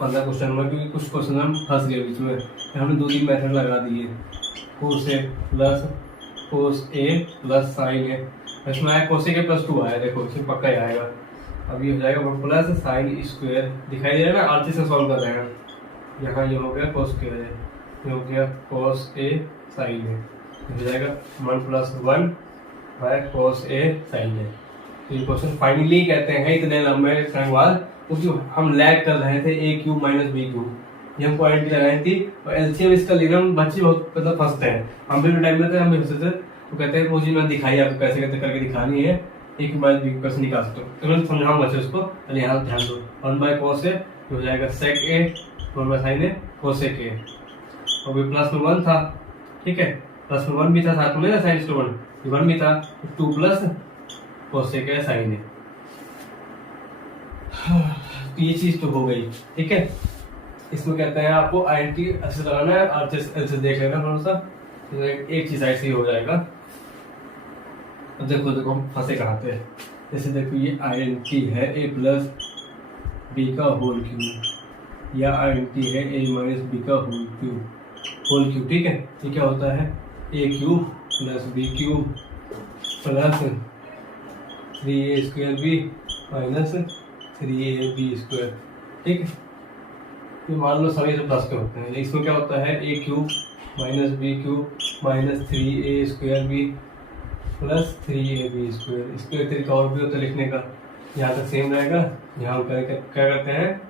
15 क्वेश्चन में, क्योंकि कुछ क्वेश्चन हम फंस गए बीच में, हमने 2-3 मेथड लगा दिए, कोस ए प्लस कोस ए प्लस साइन ए, इसमें आया कोस ए के प्लस 2 आया, देखो इसमें पक्का ही आएगा। अब ये हो जाएगा 1 प्लस साइन स्क्वायर, दिखाई दे रहा है ना, आरसीएस से सॉल्व कर रहे हैं। यहाँ ये हो गया कोस स्क्वायर है, ये हो गया कोस ए साइन ए, हो जाएगा 1 plus 1 by cos A sine A. तो ये क्वेश्चन फाइनली कहते हैं इतने लंबे टाइम बाद, क्योंकि हम लैग कर रहे थे ए क्यूब माइनस बी क्यूब, ये हमको आइडेंटिटी लगाई थी, और एलसीएम इसका लेना बच्चे बहुत मतलब फंसते हैं, हम भी टाइम में थे, हम भी फंसते थे। तो कहते हैं मुझे मैं दिखाई आपको कैसे कैसे करके दिखानी है, A cube minus B cube कैसे निकाल सकते हो, तो मैं समझाऊंगा बच्चे उसको। पहले यहाँ ध्यान दो, 1 बाय कोस ए हो जाएगा सेक ए, 1 बाय साइन ए कोसेक ए, और ये प्लस में 1 था, ठीक है, प्लस में 1 भी था साथ में, साइन स्क्वायर 1 भी था, 2 plus cosec A sine A. तो ये चीज तो हो गई, ठीक है। इसमें कहते हैं आपको आइडेंटिटी अच्छे से लगाना है, अच्छे से देख लेना थोड़ा सा, तो एक चीज ऐसे ही हो जाएगा। अब देखो हम फंसे कहाँ पे, जैसे देखो ये आइडेंटिटी है ए प्लस बी का होल क्यूब, या आइडेंटिटी है ए माइनस बी का होल क्यूब, ठीक है। ये क्या होता है, A cube plus B cube plus 3a square B minus 3ab square, ठीक है। ये मान लो सभी से प्लस के होते हैं, इसमें क्या होता है, A cube minus B cube minus 3a square B plus 3ab square. इसको एक तरीका और भी होता है लिखने का, यहाँ तक सेम रहेगा, यहाँ हम क्या करते हैं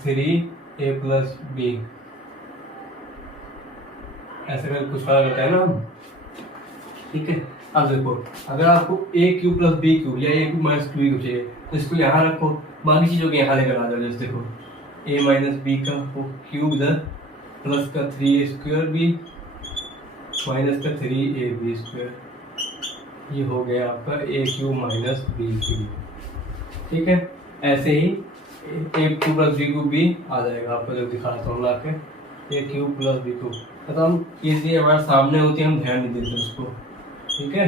3a प्लस बी, ऐसे कर कुछ कहा करता है ना हम, ठीक है। अब देखो अगर आपको ए क्यूब प्लस बी क्यूब या ए क्यूब माइनस बी क्यूब चाहिए, तो इसको यहाँ रखो, बाकी चीजों को यहाँ लेकर आ जाओ। जैसे देखो ए माइनस बी का क्यूब इधर प्लस का 3a स्क्वायर बी माइनस का 3ab स्क्वायर, ये हो गया आपका ए क्यूब माइनस बी क्यूब, ठीक है। ऐसे ही ए क्यूब प्लस बी क्यूब भी आ जाएगा, आपको जब दिखाता हूँ ला के, ए क्यूब प्लस बी क्यूब, तो हम इसलिए हमारे सामने होती है, हम ध्यान नहीं देते उसको, ठीक है।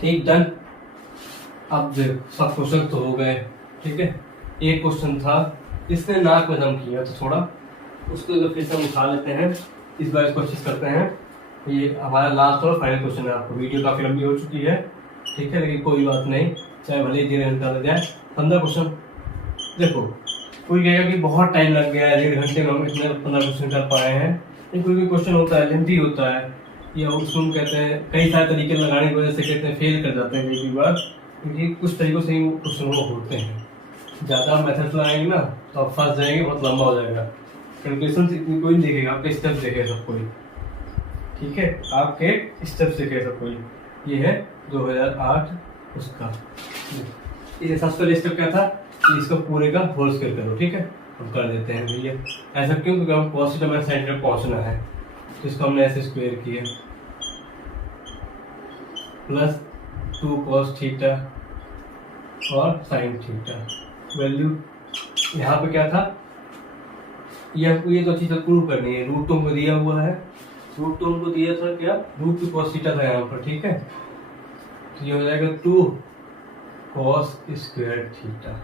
ठीक, डन। अब सब क्वेश्चन तो हो गए, ठीक है। एक क्वेश्चन था इसने नाक में दम किया, तो थोड़ा उसको फिर से हम उठा लेते हैं, इस बार कोशिश करते हैं। ये हमारा लास्ट और फाइनल क्वेश्चन है। आपको वीडियो काफी लंबी हो चुकी है, ठीक है, लेकिन कोई बात नहीं, चाहे भले धीरे निकाला जाए। 15 क्वेश्चन, देखो कोई कहेगा कि बहुत टाइम लग गया है, 1.5 घंटे में हम इतने 15 क्वेश्चन कर पाए हैं। कोई भी क्वेश्चन होता है लेंथी होता है, या उसमें कहते हैं कई सारे तरीके लगाने की वजह से कहते हैं फेल कर जाते हैं कई बार, क्योंकि कुछ तरीकों से ही क्वेश्चन वो होते हैं। ज़्यादा मेथड लगाएंगे ना तो आप फंस जाएंगे, बहुत लंबा हो जाएगा। कैलकुलेशन इतनी कोई नहीं देखेगा, आपके स्टेप्स देखेगा सब कोई, ठीक है, आपके स्टेप्स देखेगा सब कोई। ये है 2008 उसका। इस हिसाब से स्टेप क्या था कि इसको पूरे का होल स्क्वायर करो, ठीक है, हम कर देते हैं भैया। ऐसा क्यों, क्योंकि हम पॉजिटिव में सेंटर पहुंचना है, तो इसको हमने ऐसे स्क्वायर किया प्लस 2 cos थीटा और साइन थीटा। वैल्यू यहाँ पे क्या था, ये तो चीज़ प्रूव करनी है। रूट टर्म को दिया हुआ है, रूट टर्म को दिया था क्या, रूट 2 cos थीटा था यहाँ पर, ठीक है। तो ये हो जाएगा 2 cos स्क्वायर थीटा।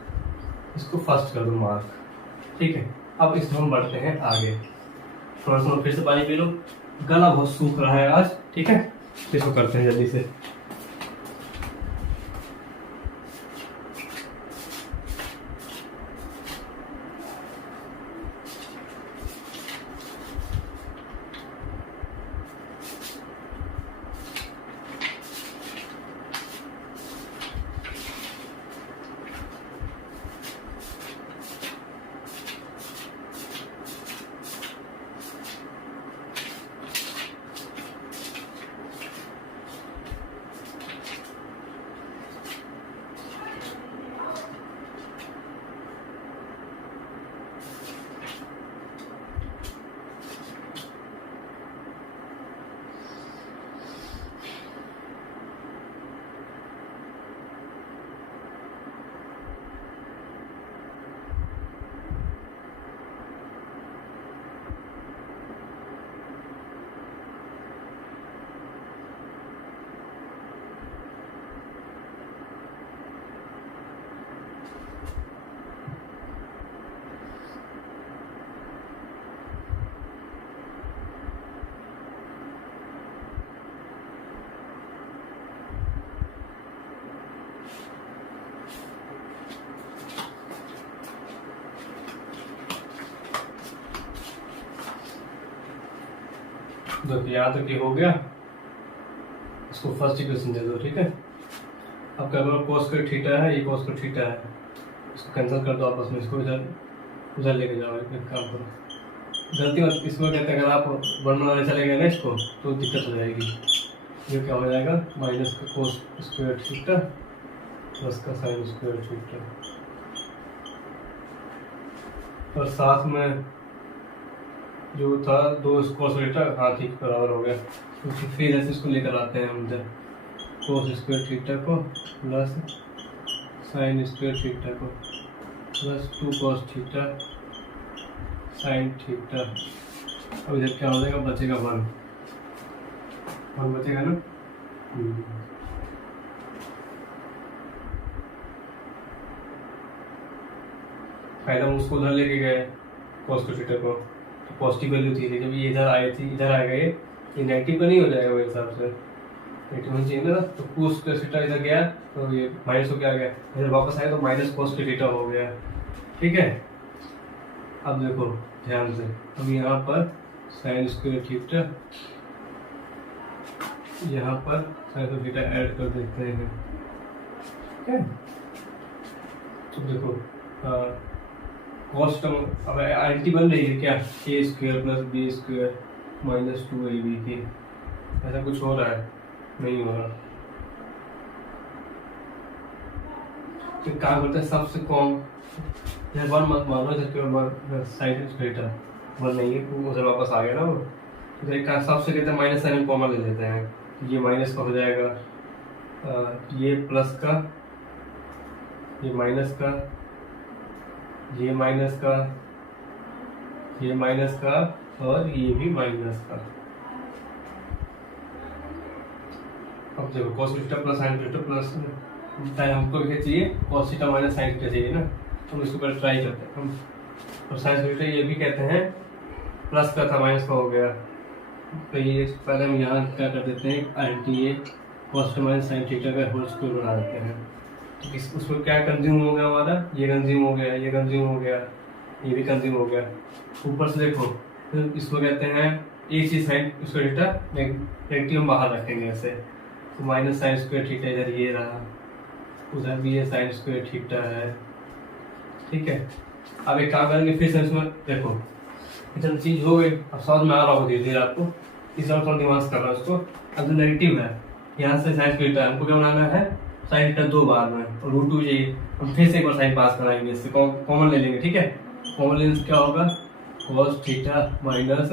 इसको फर्स्ट कर दो मार्क, ठीक है। अब इसमें हम बढ़ते हैं आगे। थोड़ा सा फिर से पानी पी लो, गला बहुत सूख रहा है आज, ठीक है। इसको करते हैं जल्दी से। देखो यहाँ तक ये हो गया, इसको फर्स्ट इक्वेशन दे दो, ठीक है। अब क्या करो, cos स्क्वायर थीटा है, ये cos स्क्वायर थीटा है, इसको कैंसिल कर दो आपस में, इसको इधर लेके जाओ। एक काम करो, गलती मत, इसमें कहते हैं अगर आप वर्णन वाले चले गए ना इसको तो दिक्कत हो जाएगी। ये क्या हो जाएगा, माइनस का cos स्क्वायर थीटा प्लस का साइन स्क्वायर थीटा, और साथ में जो था 2 cos थीटा, हाँ ठीक बराबर हो गया। तो फिर ऐसे इसको लेकर आते हैं हम इधर, cos स्क्वायर थीटा को प्लस साइन स्क्वायर थीटा को plus 2 cos theta sine theta. अब इधर क्या हो जाएगा, बचेगा 1 बचेगा ना। पहले हम उसको उधर लेके गए cos थीटा को, तो पॉजिटिव वैल्यू थी, जब ये इधर आई थी, इधर आएगा ये नेगेटिव का नहीं हो जाएगा मेरे हिसाब से, नेगेटिव होना चाहिए ना। तो cos थीटा इधर गया तो ये माइनस हो के आ गया, इधर वापस आया तो माइनस cos थीटा हो गया, ठीक है। अब देखो ध्यान से, हम यहाँ पर साइन स्क्वायर थीटा, यहाँ पर साइन थीटा ऐड कर देते हैं, ठीक है। तो देखो कॉस्ट अब आइडेंटिटी बन रही है क्या, A square plus B square minus 2ab की, ऐसा कुछ हो रहा है, नहीं हो रहा। तो क्या करते हैं, सबसे कम यह 1 मत मानो, जबकि साइन थीटा 1 नहीं है, उधर वापस आ गया ना वो। तो एक सबसे कहते हैं माइनस साइन कॉमन ले लेते हैं, ये माइनस का हो जाएगा, ये प्लस का, ये माइनस का, ये माइनस का, ये माइनस का, और ये भी माइनस का। अब देखो cos theta plus sine theta plus, हमको क्या चाहिए, cos theta minus sine theta चाहिए ना, हम इसको पहले ट्राई करते हैं हम। और साइन थीटा ये भी कहते हैं प्लस का था, माइनस का हो गया, तो ये पहले हम यहाँ क्या कर देते हैं, identity cos theta minus sine theta का होल स्क्वायर बना देते हैं। तो उसमें क्या कंज्यूम हो गया हमारा, ये कंज्यूम हो गया, ये कंज्यूम हो गया, ये भी कंज्यूम हो गया। ऊपर से देखो, तो इसको कहते हैं एक चीज साइन स्क्वायर थीटा नेगेटिव हम बाहर रखेंगे ऐसे, तो माइनस साइन स्क्वायर थीटा इधर ये रहा, उधर भी ये साइन स्क्वायर थीटा है, ठीक है। अब एक काम करेंगे, फिर से इसमें देखो इतना चीज हो गई, अब समझ में आ रहा होगा धीरे धीरे आपको, इस बार थोड़ा दिमाग कर रहा है उसको। अब जो नेगेटिव है, यहाँ से साइन स्क्वायर थीटा हमको क्या बनाना है, साइन थीटा 2 बार में, और रूट 2 चाहिए, हम फिर से एक बार साइन पास कराएंगे, इससे कॉमन ले लेंगे, ठीक है। कॉमन लेने से क्या होगा, cos theta minus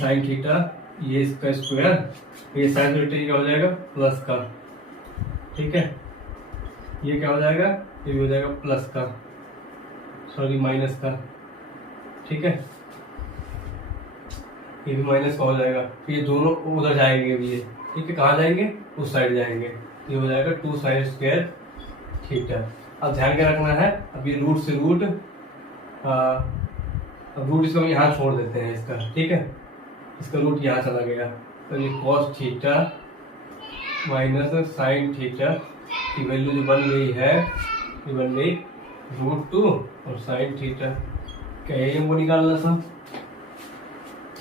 sine theta, ये इसका स्क्वायर, ये साइन थीटा क्या हो जाएगा, प्लस का, ठीक है, ये क्या हो जाएगा, ये भी हो जाएगा प्लस का, सॉरी माइनस का, ठीक है, ये भी माइनस का हो जाएगा। फिर ये दोनों उधर जाएंगे भी, ये ठीक है, कहाँ जाएंगे, उस साइड जाएंगे, ये हो जाएगा 2 sin स्क्वायर थीटा। अब ध्यान क्या रखना है, अब ये रूट से रूट, अब रूट इसको हम यहाँ छोड़ देते हैं इसका, ठीक है, इसका रूट यहाँ चला गया, तो ये cos theta minus sine theta की वैल्यू जो बन गई है, ये बन गई √2 और साइन थीटा। क्या है, हमको निकालना था।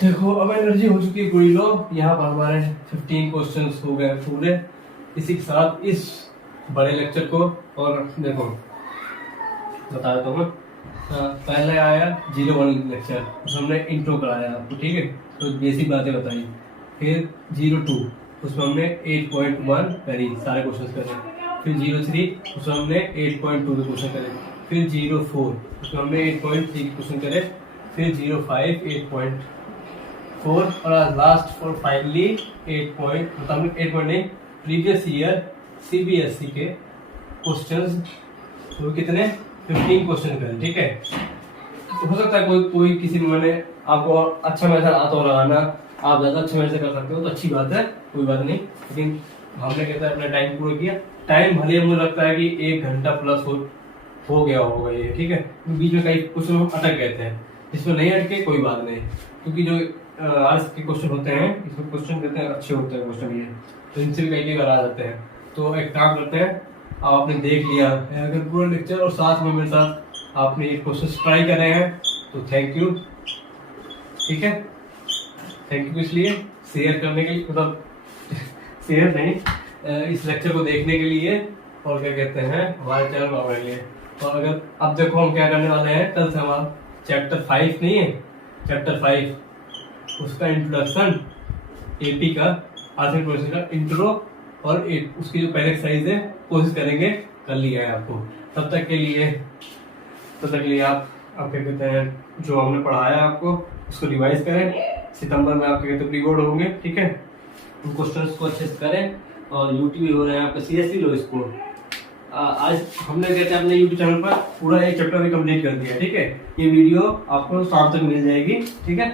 देखो अब एनर्जी हो चुकी है पूरी लो, यहाँ पर हमारे 15 क्वेश्चंस हो गए पूरे। इसी के साथ इस बड़े लेक्चर को, और देखो बता देता हूँ मैं, पहले आया 01 लेक्चर, उसमें हमने इंट्रो कराया आपको, ठीक है, तो बेसिक बातें बताई। फिर 02 उसमें हमने 8.1 करी, सारे क्वेश्चन करे। फिर 03 उसमें हमने 8.2 के क्वेश्चन करे। फिर 04 उसमें हमने 8.3 के क्वेश्चन करे। फिर 05 8.4 और लास्ट और फाइनली 8.9 प्रीवियस ईयर सीबीएसई के क्वेश्चंस, तो कितने 15 क्वेश्चन करें, ठीक है। तो हो सकता है कोई किसी में मैंने आपको अच्छा मेथड आता हो लगाना, आप ज्यादा अच्छे मेथड से कर सकते हो तो अच्छी बात है, कोई बात नहीं, लेकिन हमने कहता है अपना टाइम पूरा किया। टाइम भले मुझे लगता है कि 1 घंटा प्लस हो गया होगा ये, ठीक है, बीच में कई क्वेश्चन हम अटक गए थे, इसमें नहीं अटके कोई बात नहीं, क्योंकि जो आज के क्वेश्चन होते हैं इसमें क्वेश्चन कहते हैं अच्छे होते हैं क्वेश्चन ये, तो इनसे भी कई करा जाते हैं। तो एक काम करते हैं, आपने देख लिया अगर पूरा लेक्चर और साथ में मेरे साथ आपने ये क्वेश्चन ट्राई करे हैं तो थैंक यू, ठीक है, थैंक यू इसलिए शेयर करने के लिए, मतलब शेयर नहीं, इस लेक्चर को देखने के लिए और क्या कहते हैं हमारे चैनल में आने के लिए। और अगर अब देखो हम क्या करने वाले हैं, कल से हमारा चैप्टर 5 नहीं है, चैप्टर 5 उसका इंट्रोडक्शन, एपी का आर्थिक प्रोसेस का इंट्रो और उसकी जो पहले एक्सरसाइज है कोशिश करेंगे कर लिया है आपको। तब तक के लिए आप क्या कहते हैं जो हमने पढ़ाया आपको उसको रिवाइज करें। सितंबर में आपके कहते प्री बोर्ड होंगे, ठीक है, उन क्वेश्चंस को अच्छे से करें। और यूट्यूब भी हो रहे हैं आपका, सीरियसली लो इसको। आज हमने कहते हैं अपने यूट्यूब चैनल पर पूरा एक चैप्टर भी कंप्लीट कर दिया, ठीक है। ये वीडियो आपको शाम तक मिल जाएगी, ठीक है।